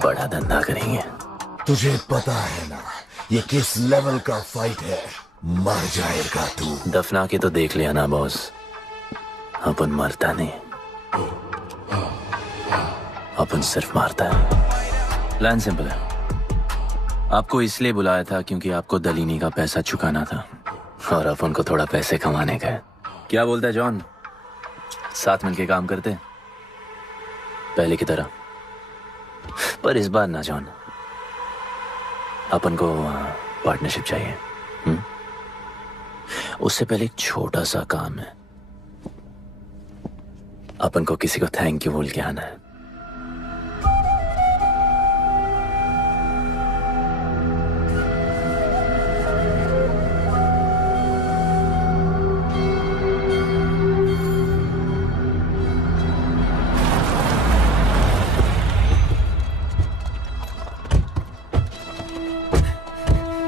बड़ा धंधा करेंगे। तुझे पता है ना ये किस लेवल का फाइट है? मर जाएगा तू। दफना के तो देख लिया ना बॉस, अपन मरता नहीं, अपन सिर्फ मारता है। प्लान सिंपल है, आपको इसलिए बुलाया था क्योंकि आपको दलीनी का पैसा चुकाना था और अपन को थोड़ा पैसे कमाने का है। क्या बोलता है जॉन, साथ मिलके काम करते पहले की तरह? पर इस बार ना जॉन, अपन को पार्टनरशिप चाहिए। उससे पहले एक छोटा सा काम है, अपन को किसी को थैंक यू बोल के आना है।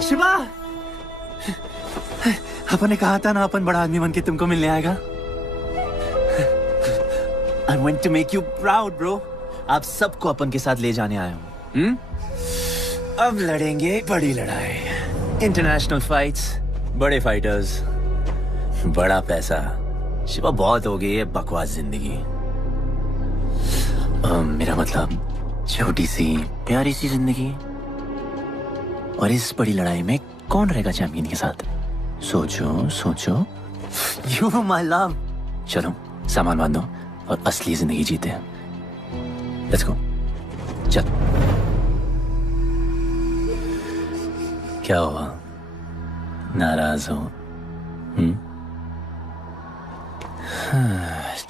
शिवा, अपन ने कहा था ना अपन बड़ा आदमी बन के तुमको मिलने आएगा। I want to make you proud, bro. आप सबको अपन के साथ ले जाने आया हूँ। अब लड़ेंगे बड़ी लड़ाई, इंटरनेशनल फाइट्स, बड़े फाइटर्स, बड़ा पैसा। शिवा बहुत हो गई है बकवास जिंदगी। मेरा मतलब छोटी सी प्यारी सी जिंदगी, और इस बड़ी लड़ाई में कौन रहेगा चैंपियन के साथ? सोचो सोचो। You my love. चलो सामान बांधो और असली जिंदगी जीते हैं। लेट्स गो, चल। क्या हुआ, नाराज हो?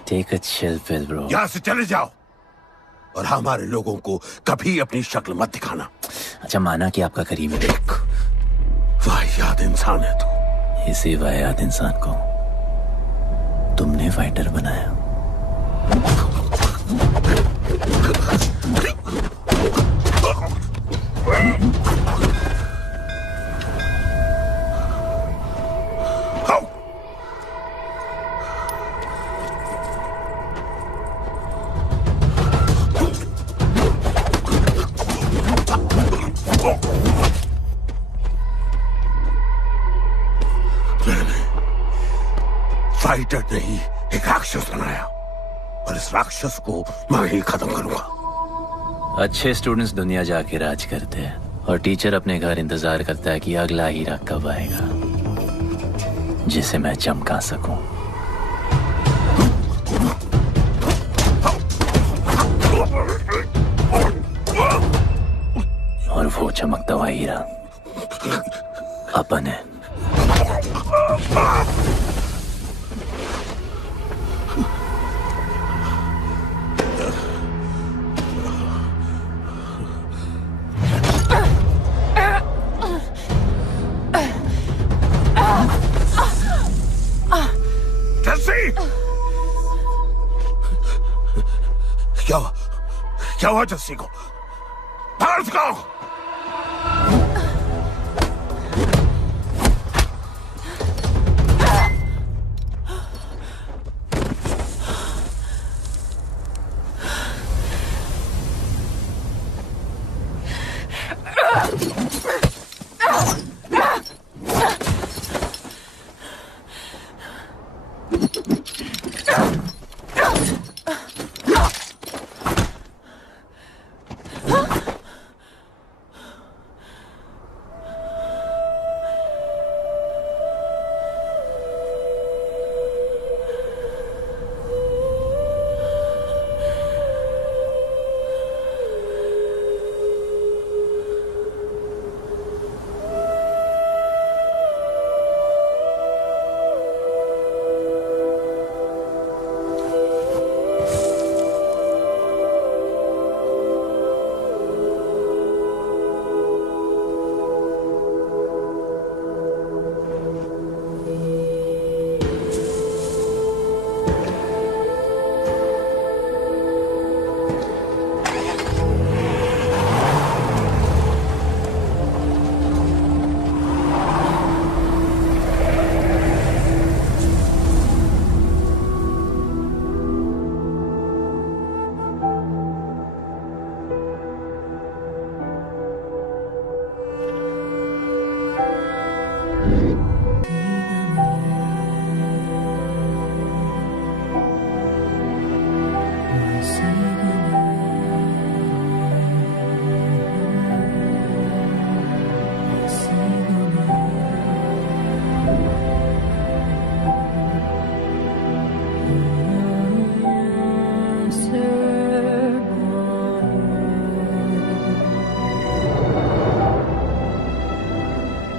Take a chill pill bro. यहां से चले जाओ और हमारे लोगों को कभी अपनी शक्ल मत दिखाना। अच्छा, माना कि आपका करीब है। वाहियात इंसान है तू। इसी वाहियात इंसान को तुमने फाइटर बनाया। फाइटर नहीं, एक राक्षस बनाया, और इस राक्षस को मैं ही खत्म करूंगा। अच्छे स्टूडेंट्स दुनिया जाके राज करते हैं और टीचर अपने घर इंतजार करता है कि अगला हीरा कब आएगा। जिसे मैं चमका सकूं। और वो चमकता हुआ हीरा अपन है। क्या हुआ जस्सी को? बाहर निकालो।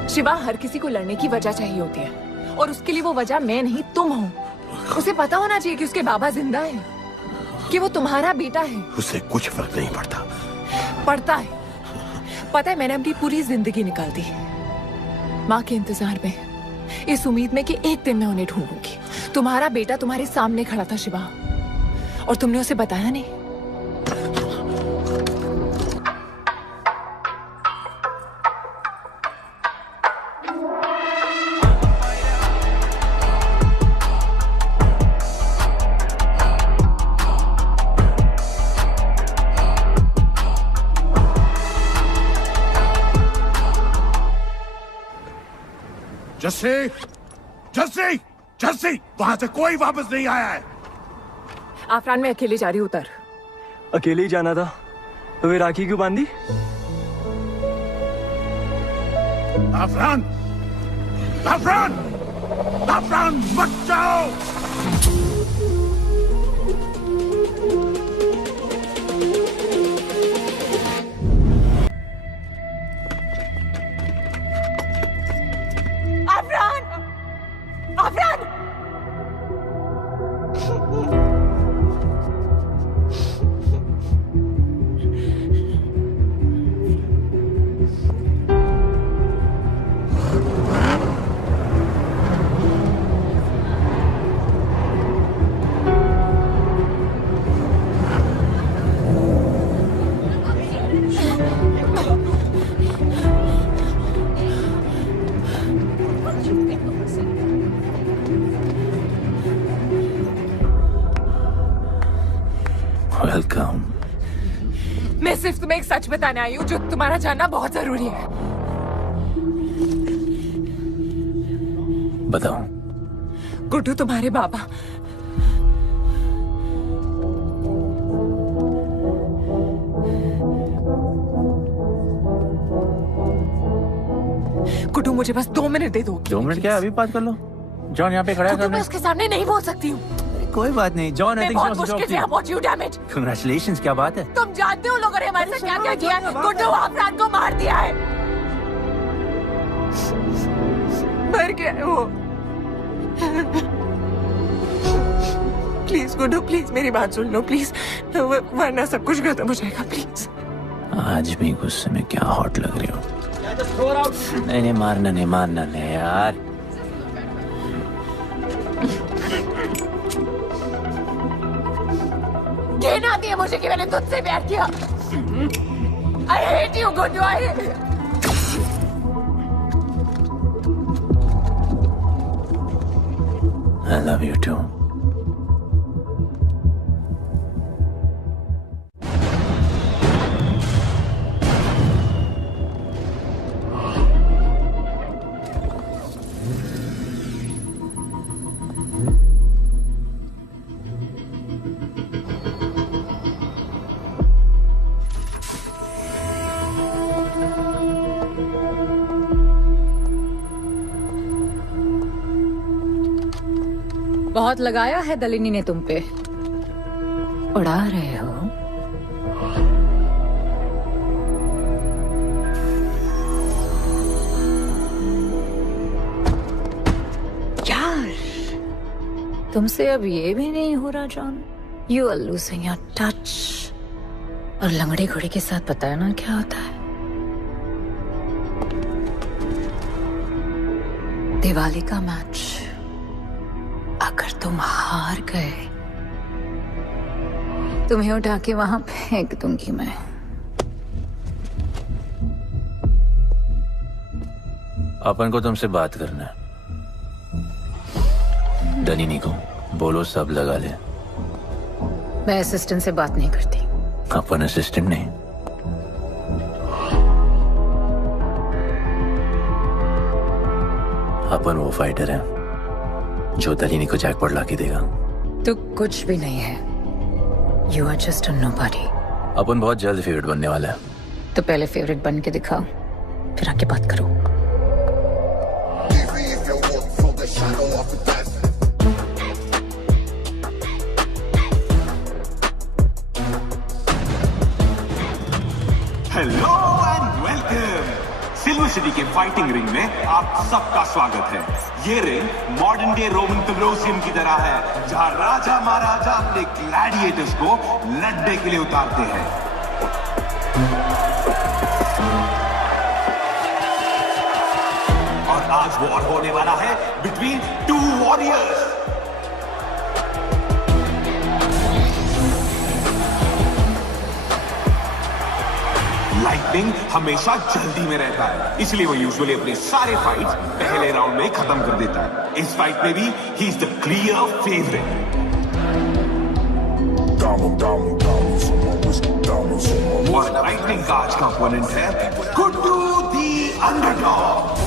शिवा, हर किसी को लड़ने की वजह चाहिए होती है और उसके लिए वो वजह मैं नहीं तुम हो। उसे पता होना चाहिए कि उसके बाबा जिंदा है, कि वो तुम्हारा बेटा है। उसे कुछ फर्क नहीं पड़ता। पड़ता है। पता है, मैंने अपनी पूरी जिंदगी निकाल दी माँ के इंतजार में, इस उम्मीद में कि एक दिन मैं उन्हें ढूंढूंगी। तुम्हारा बेटा तुम्हारे सामने खड़ा था शिवा, और तुमने उसे बताया नहीं। जस्सी, जस्सी, जस्सी, वहां से कोई वापस नहीं आया है। आफरान, मैं अकेले जा रही हूँ। उतर। अकेले ही जाना था तो वे राखी क्यों बांधी? आफरान, आफरान, आफरान, मत जाओ। वेलकम। मैं सिर्फ तुम्हें एक सच बताने आई हूँ जो तुम्हारा जानना बहुत जरूरी है। बताओ। गुड्डू तुम्हारे बाबा। गुड्डू, मुझे बस 2 मिनट दे दो। 2 मिनट क्या, अभी बात कर लो। जॉन यहाँ पे खड़ा है। मैं उसके सामने नहीं बोल सकती हूँ। कोई बात नहीं जॉन, आई थिंक बहुत मुश्किल say about you, damn it. Congratulations, क्या बात है। तुम जानते हो लोगों ने हमारे साथ क्या क्या किया है। गुड्डू आफरान को मार दिया है, मर गया है वो। प्लीज गुड्डू, प्लीज मेरी बात सुन लो प्लीज, वरना सब कुछ खत्म हो जाएगा प्लीज। आज भी गुस्से में क्या हॉट लग रही हो। नहीं मारना नहीं यार। घिन आती है मुझे कि मैंने तुझसे प्यार किया। I hate you, Guddu, I hate you. I love you too. बहुत लगाया है दलिनी ने तुम पे। उड़ा रहे हो? यार तुमसे अब ये भी नहीं हो रहा John. You are losing your touch. और लंगड़े घोड़े के साथ पता है ना क्या होता है। दिवाली का मैच अगर तुम हार गए, तुम्हें उठा के वहां फेंक दूंगी मैं। अपन को तुमसे बात करना है। दलिनी को बोलो सब लगा ले। मैं असिस्टेंट से बात नहीं करती। अपन असिस्टेंट नहीं, अपन वो फाइटर है जो दलिनी को जैकपॉट लाके देगा। तो कुछ भी नहीं है। You are just a nobody. अपन बहुत जल्द फेवरेट बनने वाला है। तो पहले फेवरेट बन के दिखाओ, फिर आके बात करो। Hello and welcome. Silver city के फाइटिंग रिंग में आप सबका स्वागत है। ये ring modern day Roman Colosseum की तरह है, जहां राजा महाराजा अपने ग्लैडिएटर्स को लड़ने के लिए उतारते हैं। और आज वॉर होने वाला है बिटवीन टू वॉरियर्स। लाइटनिंग हमेशा जल्दी में रहता है, इसलिए वो यूजुअली अपने सारे फाइट्स पहले राउंड में ही खत्म कर देता है। इस फाइट में भी he is the clear favourite. और लाइटनिंग का आज का ओपोनेंट है गुड्डू दी underdog.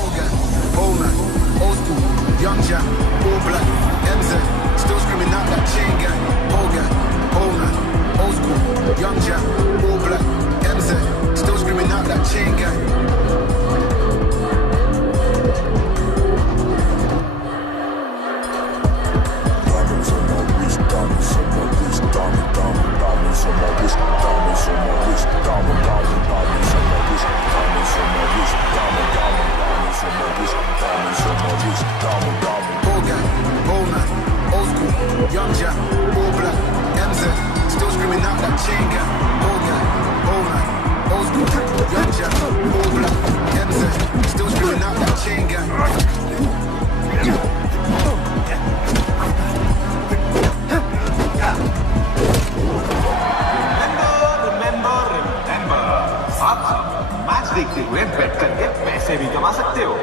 Young Jack, all black, MZ, still screaming out that chain gang. Old school, young Jack, all black, MZ, still screaming out that chain gang. Diamonds on my wrist, diamonds on my wrist, diamonds on my wrist, diamonds on my wrist, diamonds on my wrist, diamonds on my wrist, diamonds on my wrist, all gang, all night, old school, young Jack, all black, MZ, still screaming out that chain gang. All gang, all night, old school, young Jack, all black, MZ, still screaming out that chain gang. Remember, आप match देखते हुए बेट करके पैसे भी कमा सकते हो।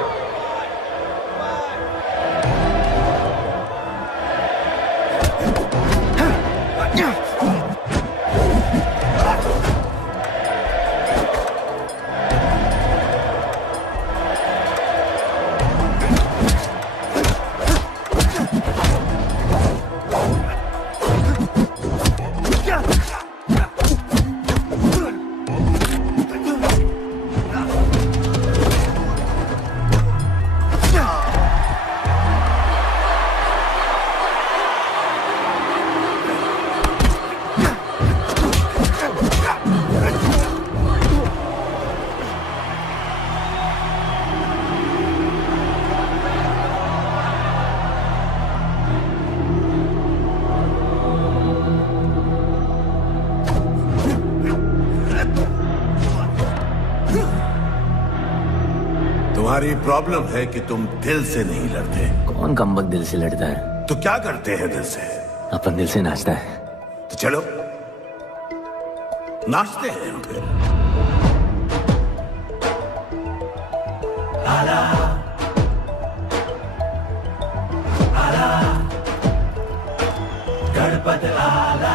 तुम्हारी प्रॉब्लम है कि तुम दिल से नहीं लड़ते। कौन कमबख्त दिल से लड़ता है? तो क्या करते हैं दिल से? अपन दिल से नाचता है। तो चलो नाचते हैं हम फिर। आला, आला, गणपत आला।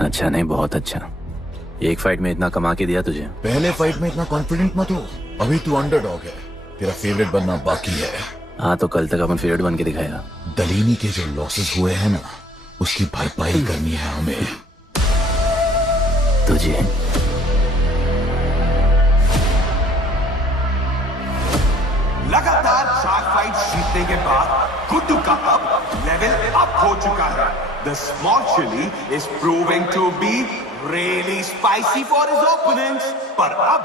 अच्छा नहीं, बहुत अच्छा। एक फाइट में इतना कमा के दिया तुझे। पहले फाइट में इतना कॉन्फिडेंट मत हो, अभी तू अंडरडॉग है, तेरा फेवरेट बनना बाकी है। हाँ तो कल तक अपन फेवरेट बन के दिखाएगा। दलीनी के जो लॉसेस हुए हैं ना, उसकी भरपाई करनी है हमें। तुझे लगातार 4 फाइट जीतने के बाद गुड्डू का अब लेवल अप हो चुका है। The small chili is proving to be really spicy for his opponents. पर अब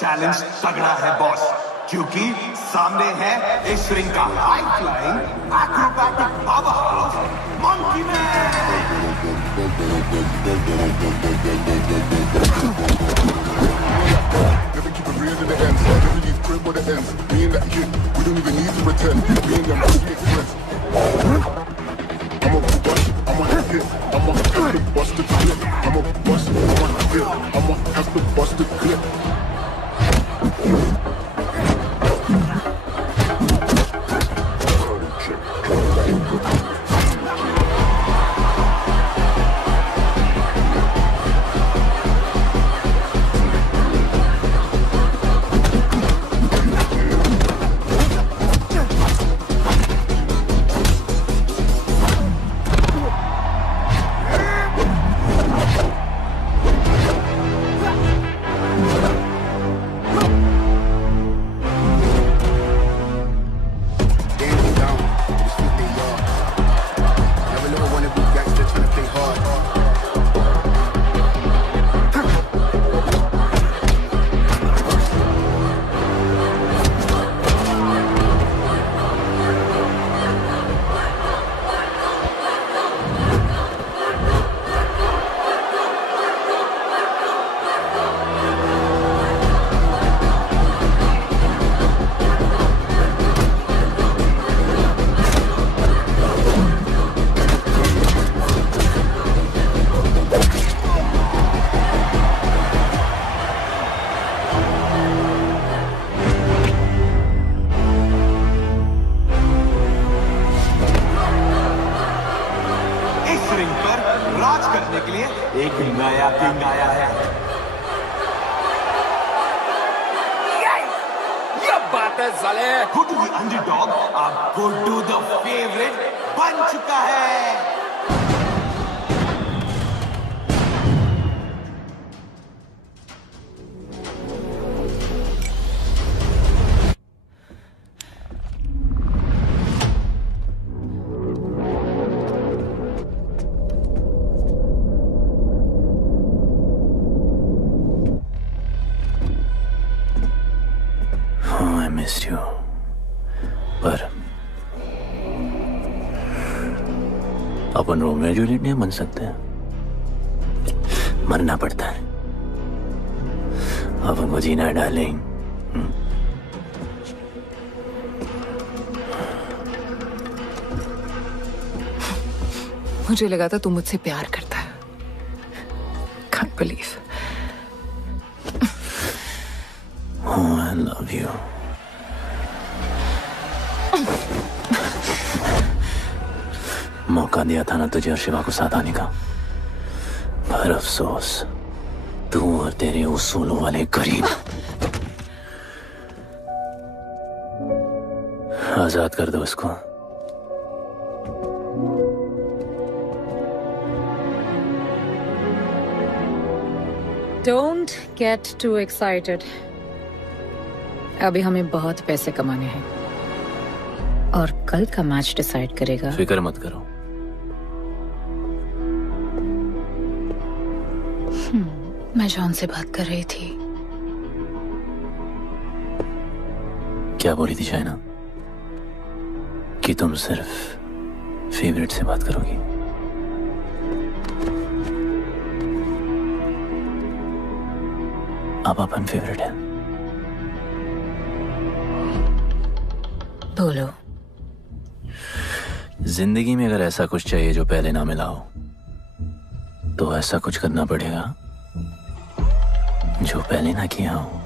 चैलेंज तगड़ा है बॉस, क्योंकि सामने है इस रिंग का high flying acrobatic powerhouse monkey man. Never keep it real to the end. Never leave crib where the ends. Me and that kid, we don't even need to pretend. Me and them just make friends. I'm a bust, I'm a hit, I'm a have to bust the clip. I'm a bust, I'm a hit, I'm a have to bust the clip. Guddu the underdog अब Guddu the favourite बन चुका है। पर अपन Romeo Juliet नहीं बन सकते। मरना पड़ता है। अब उनको जीना है डार्लिंग। मुझे लगा था तू मुझसे प्यार करता है। Can't believe. Oh, I love you. मौका दिया था ना तुझे और शिवा को साथ आने का, पर अफसोस तू और तेरे उसूलों वाले गरीब। आजाद कर दो इसको। Don't get too excited. अभी हमें बहुत पैसे कमाने हैं और कल का मैच डिसाइड करेगा। फिक्र मत करो। मैं जॉन से बात कर रही थी। क्या बोली थी शाइना? कि तुम सिर्फ फेवरेट से बात करोगी? अब अपन फेवरेट है। बोलो। जिंदगी में अगर ऐसा कुछ चाहिए जो पहले ना मिला हो, तो ऐसा कुछ करना पड़ेगा जो पहले ना किया हो।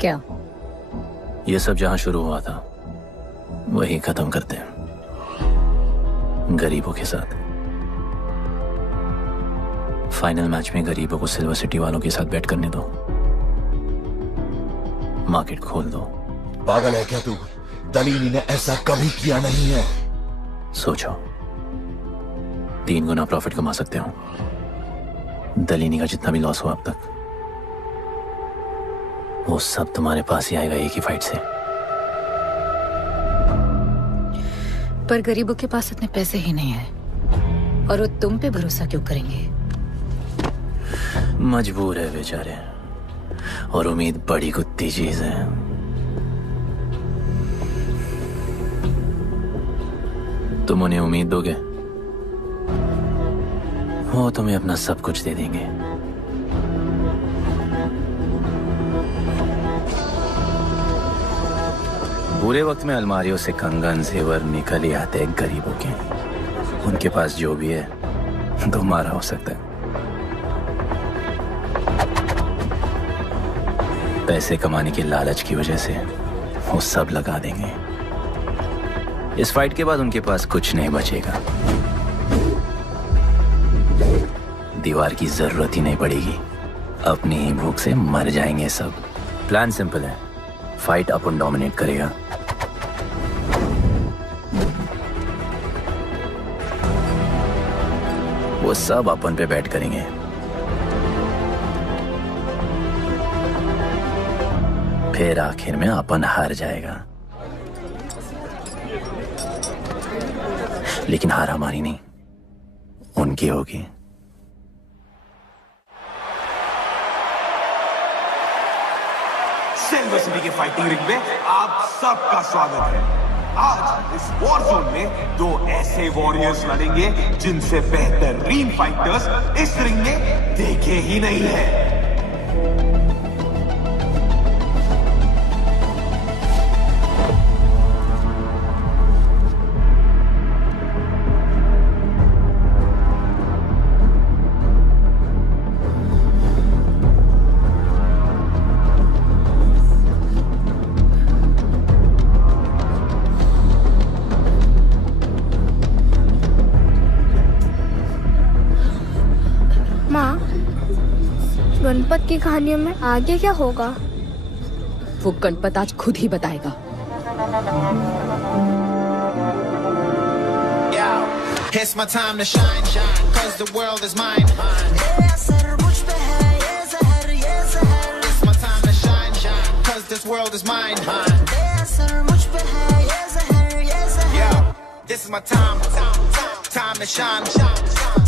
क्या? ये सब जहां शुरू हुआ था वही खत्म करते हैं, गरीबों के साथ। फाइनल मैच में गरीबों को सिल्वर सिटी वालों के साथ बैट करने दो, मार्केट खोल दो। पागल है क्या तू? दलीनी ने ऐसा कभी किया नहीं है। सोचो, 3 गुना प्रॉफिट कमा सकते हो। दलीनी का जितना भी लॉस हुआ अब तक, वो सब तुम्हारे पास ही आएगा एक ही फाइट से। पर गरीबों के पास इतने पैसे ही नहीं है, और वो तुम पे भरोसा क्यों करेंगे? मजबूर है बेचारे, और उम्मीद बड़ी कुत्ती चीज है। तुम उन्हें उम्मीद दोगे, वो तुम्हें अपना सब कुछ दे देंगे। बुरे वक्त में अलमारियों से कंगन जेवर निकल ही आते हैं गरीबों के। उनके पास जो भी है तुम्हारा हो सकता है। पैसे कमाने की लालच की वजह से वो सब लगा देंगे। इस फाइट के बाद उनके पास कुछ नहीं बचेगा। दीवार की जरूरत ही नहीं पड़ेगी, अपनी ही भूख से मर जाएंगे सब। प्लान सिंपल है, फाइट अपन डोमिनेट करेगा। वो सब अपन पे बैट करेंगे। फिर आखिर में अपन हार जाएगा, लेकिन हार हमारी नहीं, उनकी होगी। सिल्वर सिटी के फाइटिंग रिंग में आप सबका स्वागत है। आज इस वॉर जोन में 2 ऐसे वॉरियर्स लड़ेंगे जिनसे बेहतरीन फाइटर्स इस रिंग में देखे ही नहीं है। गणपत की कहानियों में आगे क्या होगा? वो गणपत आज खुद ही बताएगा। It's my time to shine, shine, 'cause the world is mine. It's my time to shine, shine, 'cause this world is mine. Yeah, this is my time, time to shine.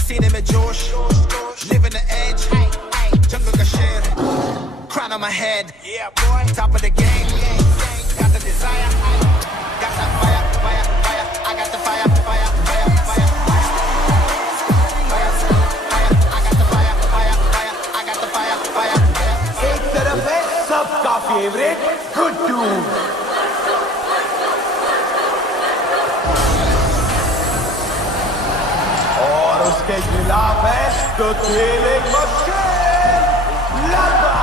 सीने में जोश, living the edge. Jungle ka sher, crown on my head. Yeah, boy, top of the game. Got the desire, got that fire, fire, fire. I got the fire, fire, fire, fire. I got the fire, सबका favourite Guddu. और उसके खिलाफ है तो खेले machine लगा।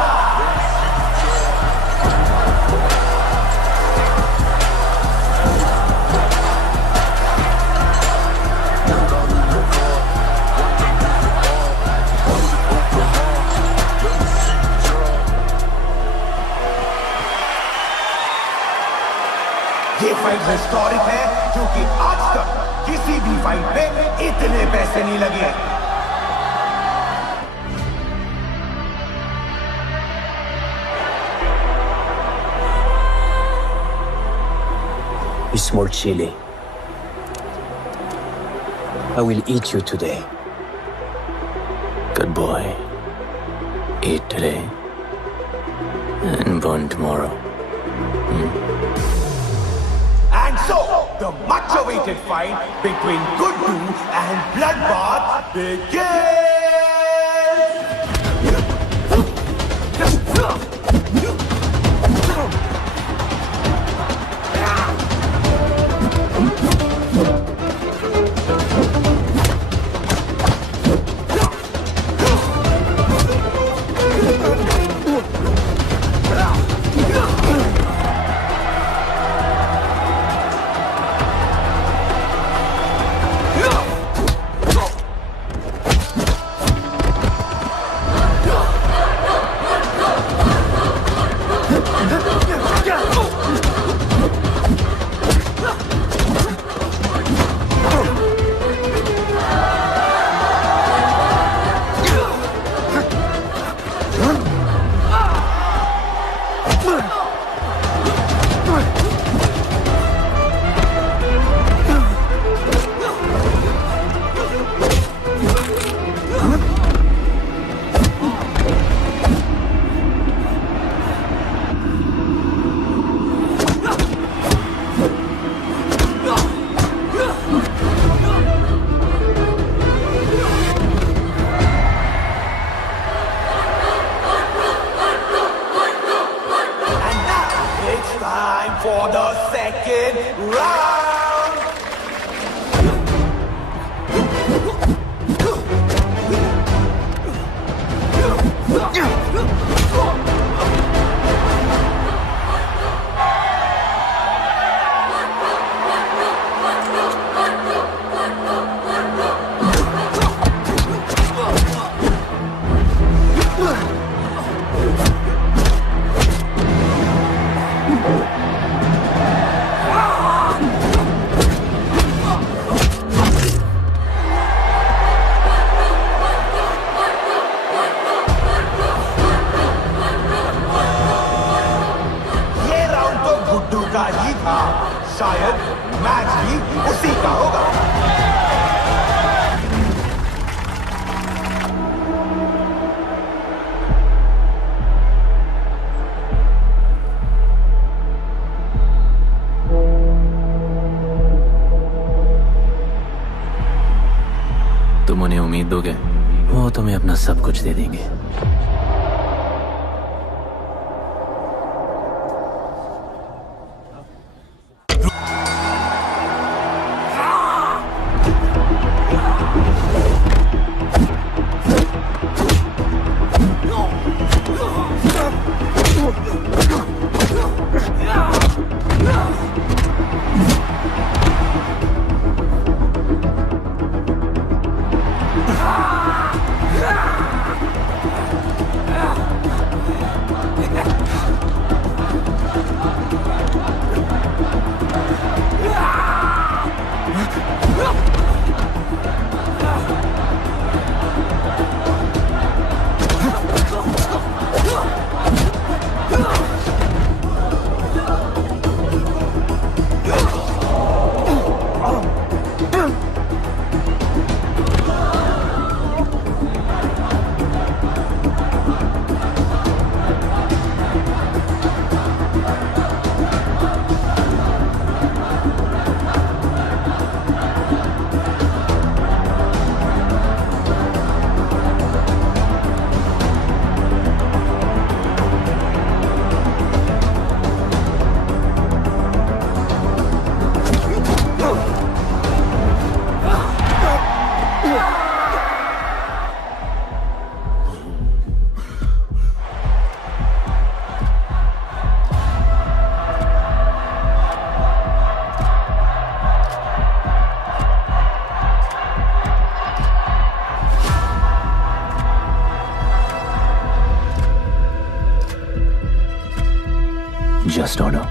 ये fight historic है क्योंकि आज तक किसी भी फाइट में इतने पैसे नहीं लगे। Small chili. I will eat you today. Good boy. Eat today and burn tomorrow. And so, the much-awaited fight between Guड्डू and Bloodbath begins! For the second round. का ही था, शायद मैच भी उसी का होगा। तुम उन्हें उम्मीद दोगे, वो तुम्हें अपना सब कुछ दे देंगे। Just order.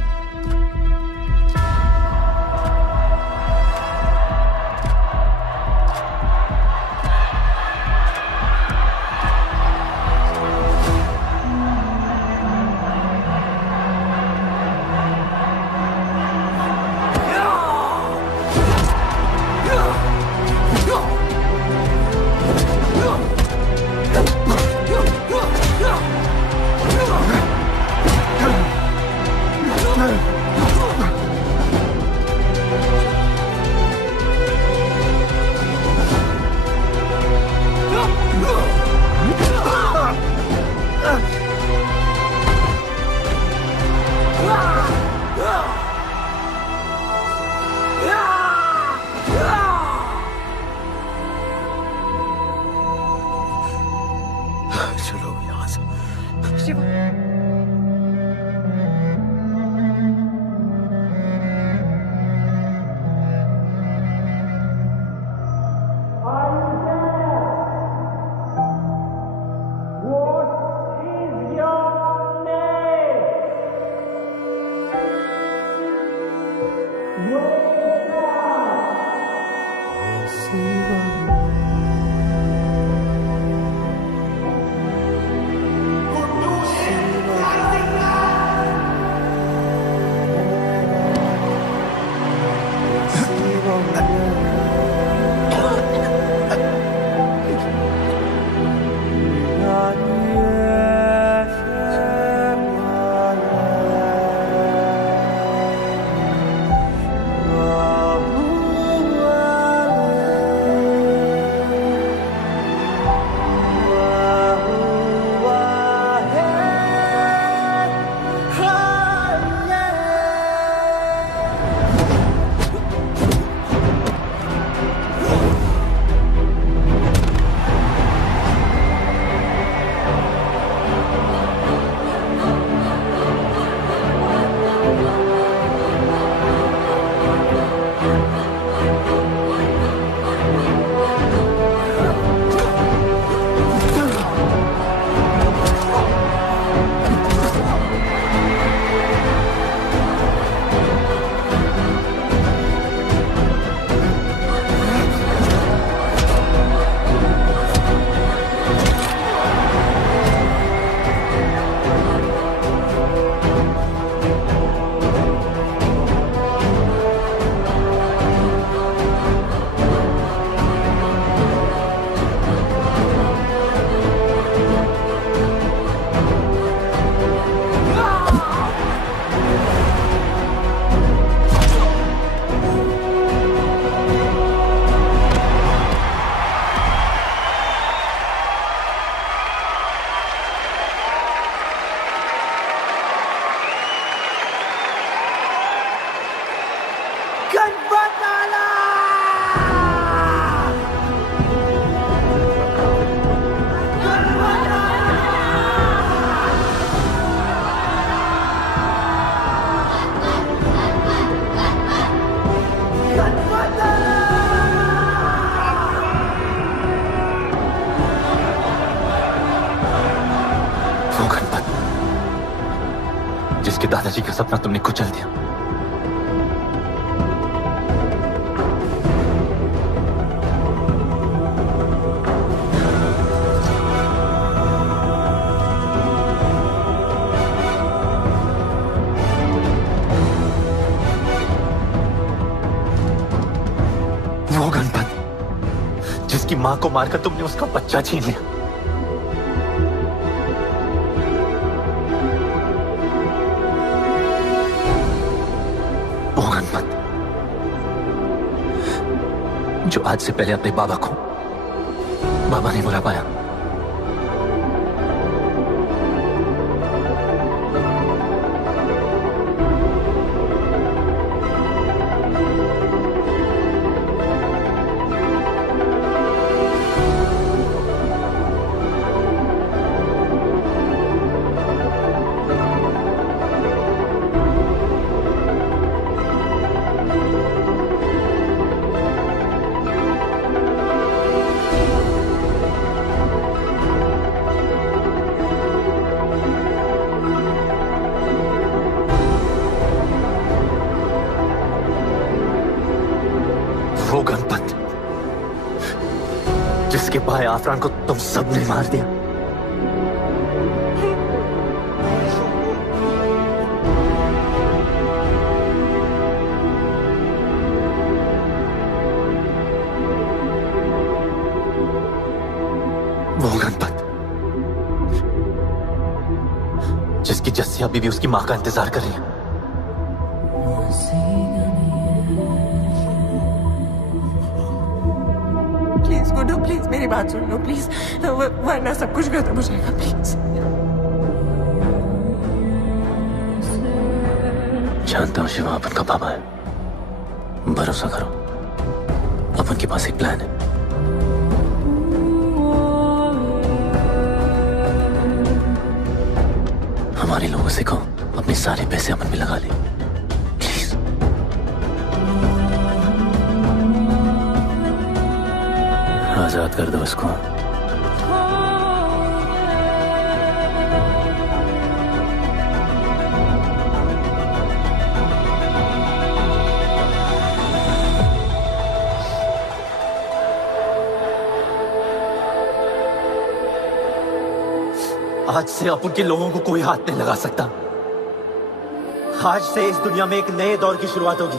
चलो यहाँ से। जिसके दादाजी का सपना तुमने कुचल दिया। वो गणपत जिसकी मां को मारकर तुमने उसका बच्चा छीन लिया। जो आज से पहले अपने बाबा को बाबा नहीं बुला पाया। भाई आफरान को तुम सब ने मार दिया। वो गणपत जिसकी जस्सिया बीवी उसकी मां का इंतजार कर रही है। प्लीज गुड्डू, प्लीज मेरी बात सुन लो प्लीज, वरना सब कुछ खत्म हो जाएगा प्लीज। जानता हूँ शिवा अपन का पापा है, भरोसा करो, अपन के पास एक प्लान है। हमारे लोगों से कहो अपने सारे पैसे अपन में लगा ले प्लीज। आजाद कर दो इसको। आज से अपन के लोगों को कोई हाथ नहीं लगा सकता। आज से इस दुनिया में एक नए दौर की शुरुआत होगी,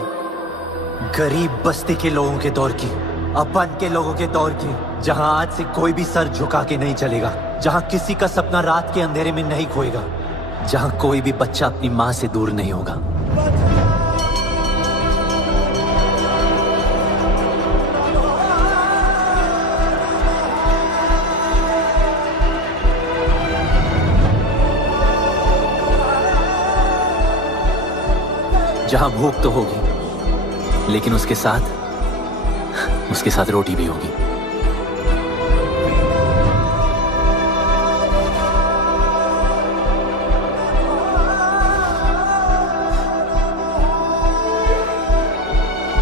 गरीब बस्ती के लोगों के दौर की, अपन के लोगों के दौर की, जहां आज से कोई भी सर झुका के नहीं चलेगा, जहां किसी का सपना रात के अंधेरे में नहीं खोएगा, जहां कोई भी बच्चा अपनी मां से दूर नहीं होगा। जहां भूख तो होगी, लेकिन उसके साथ रोटी भी होगी।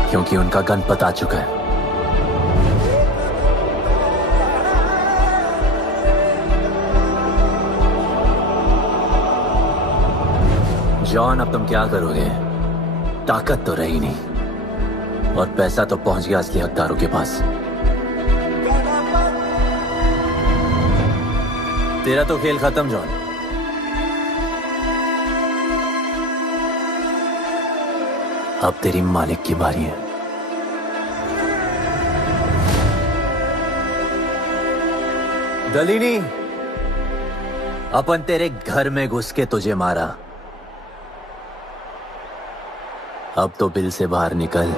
क्योंकि उनका गणपत आ चुका है। जॉन, अब तुम क्या करोगे? ताकत तो रही नहीं और पैसा तो पहुंच गया असली हकदारों के पास। तेरा तो खेल खत्म जॉन। अब तेरी मालिक की बारी है। दलीनी, अपन तेरे घर में घुस के तुझे मारा, अब तो बिल से बाहर निकल।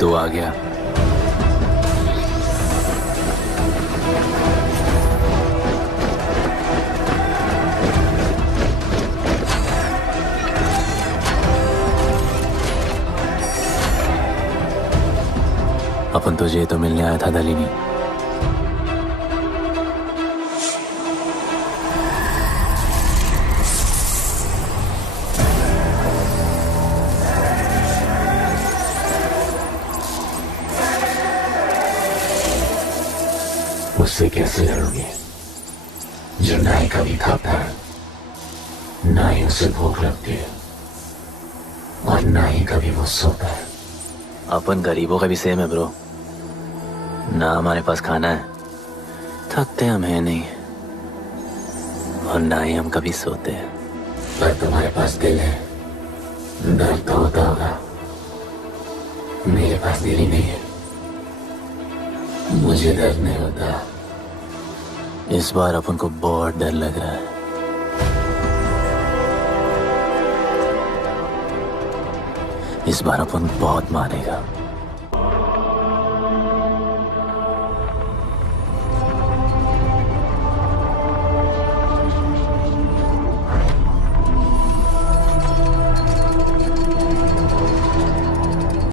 तू आ गया। अपन तुझे तो मिलने आया था दलीनी। उससे कैसे लड़ोगे जो ना ही कभी खाता है, ना ही उसे भूख लगती है और ना ही कभी वो सोता है। अपन गरीबों का भी सेम है ब्रो, ना हमारे पास खाना है, थकते हम है नहीं, और ना ही हम कभी सोते हैं। पर तुम्हारे पास दिल है, दर्द तो होता होगा। मेरे पास दिल ही नहीं है, मुझे दर्द नहीं होता। इस बार अपन को बहुत डर लग रहा है। इस बार अपन बहुत मारेगा।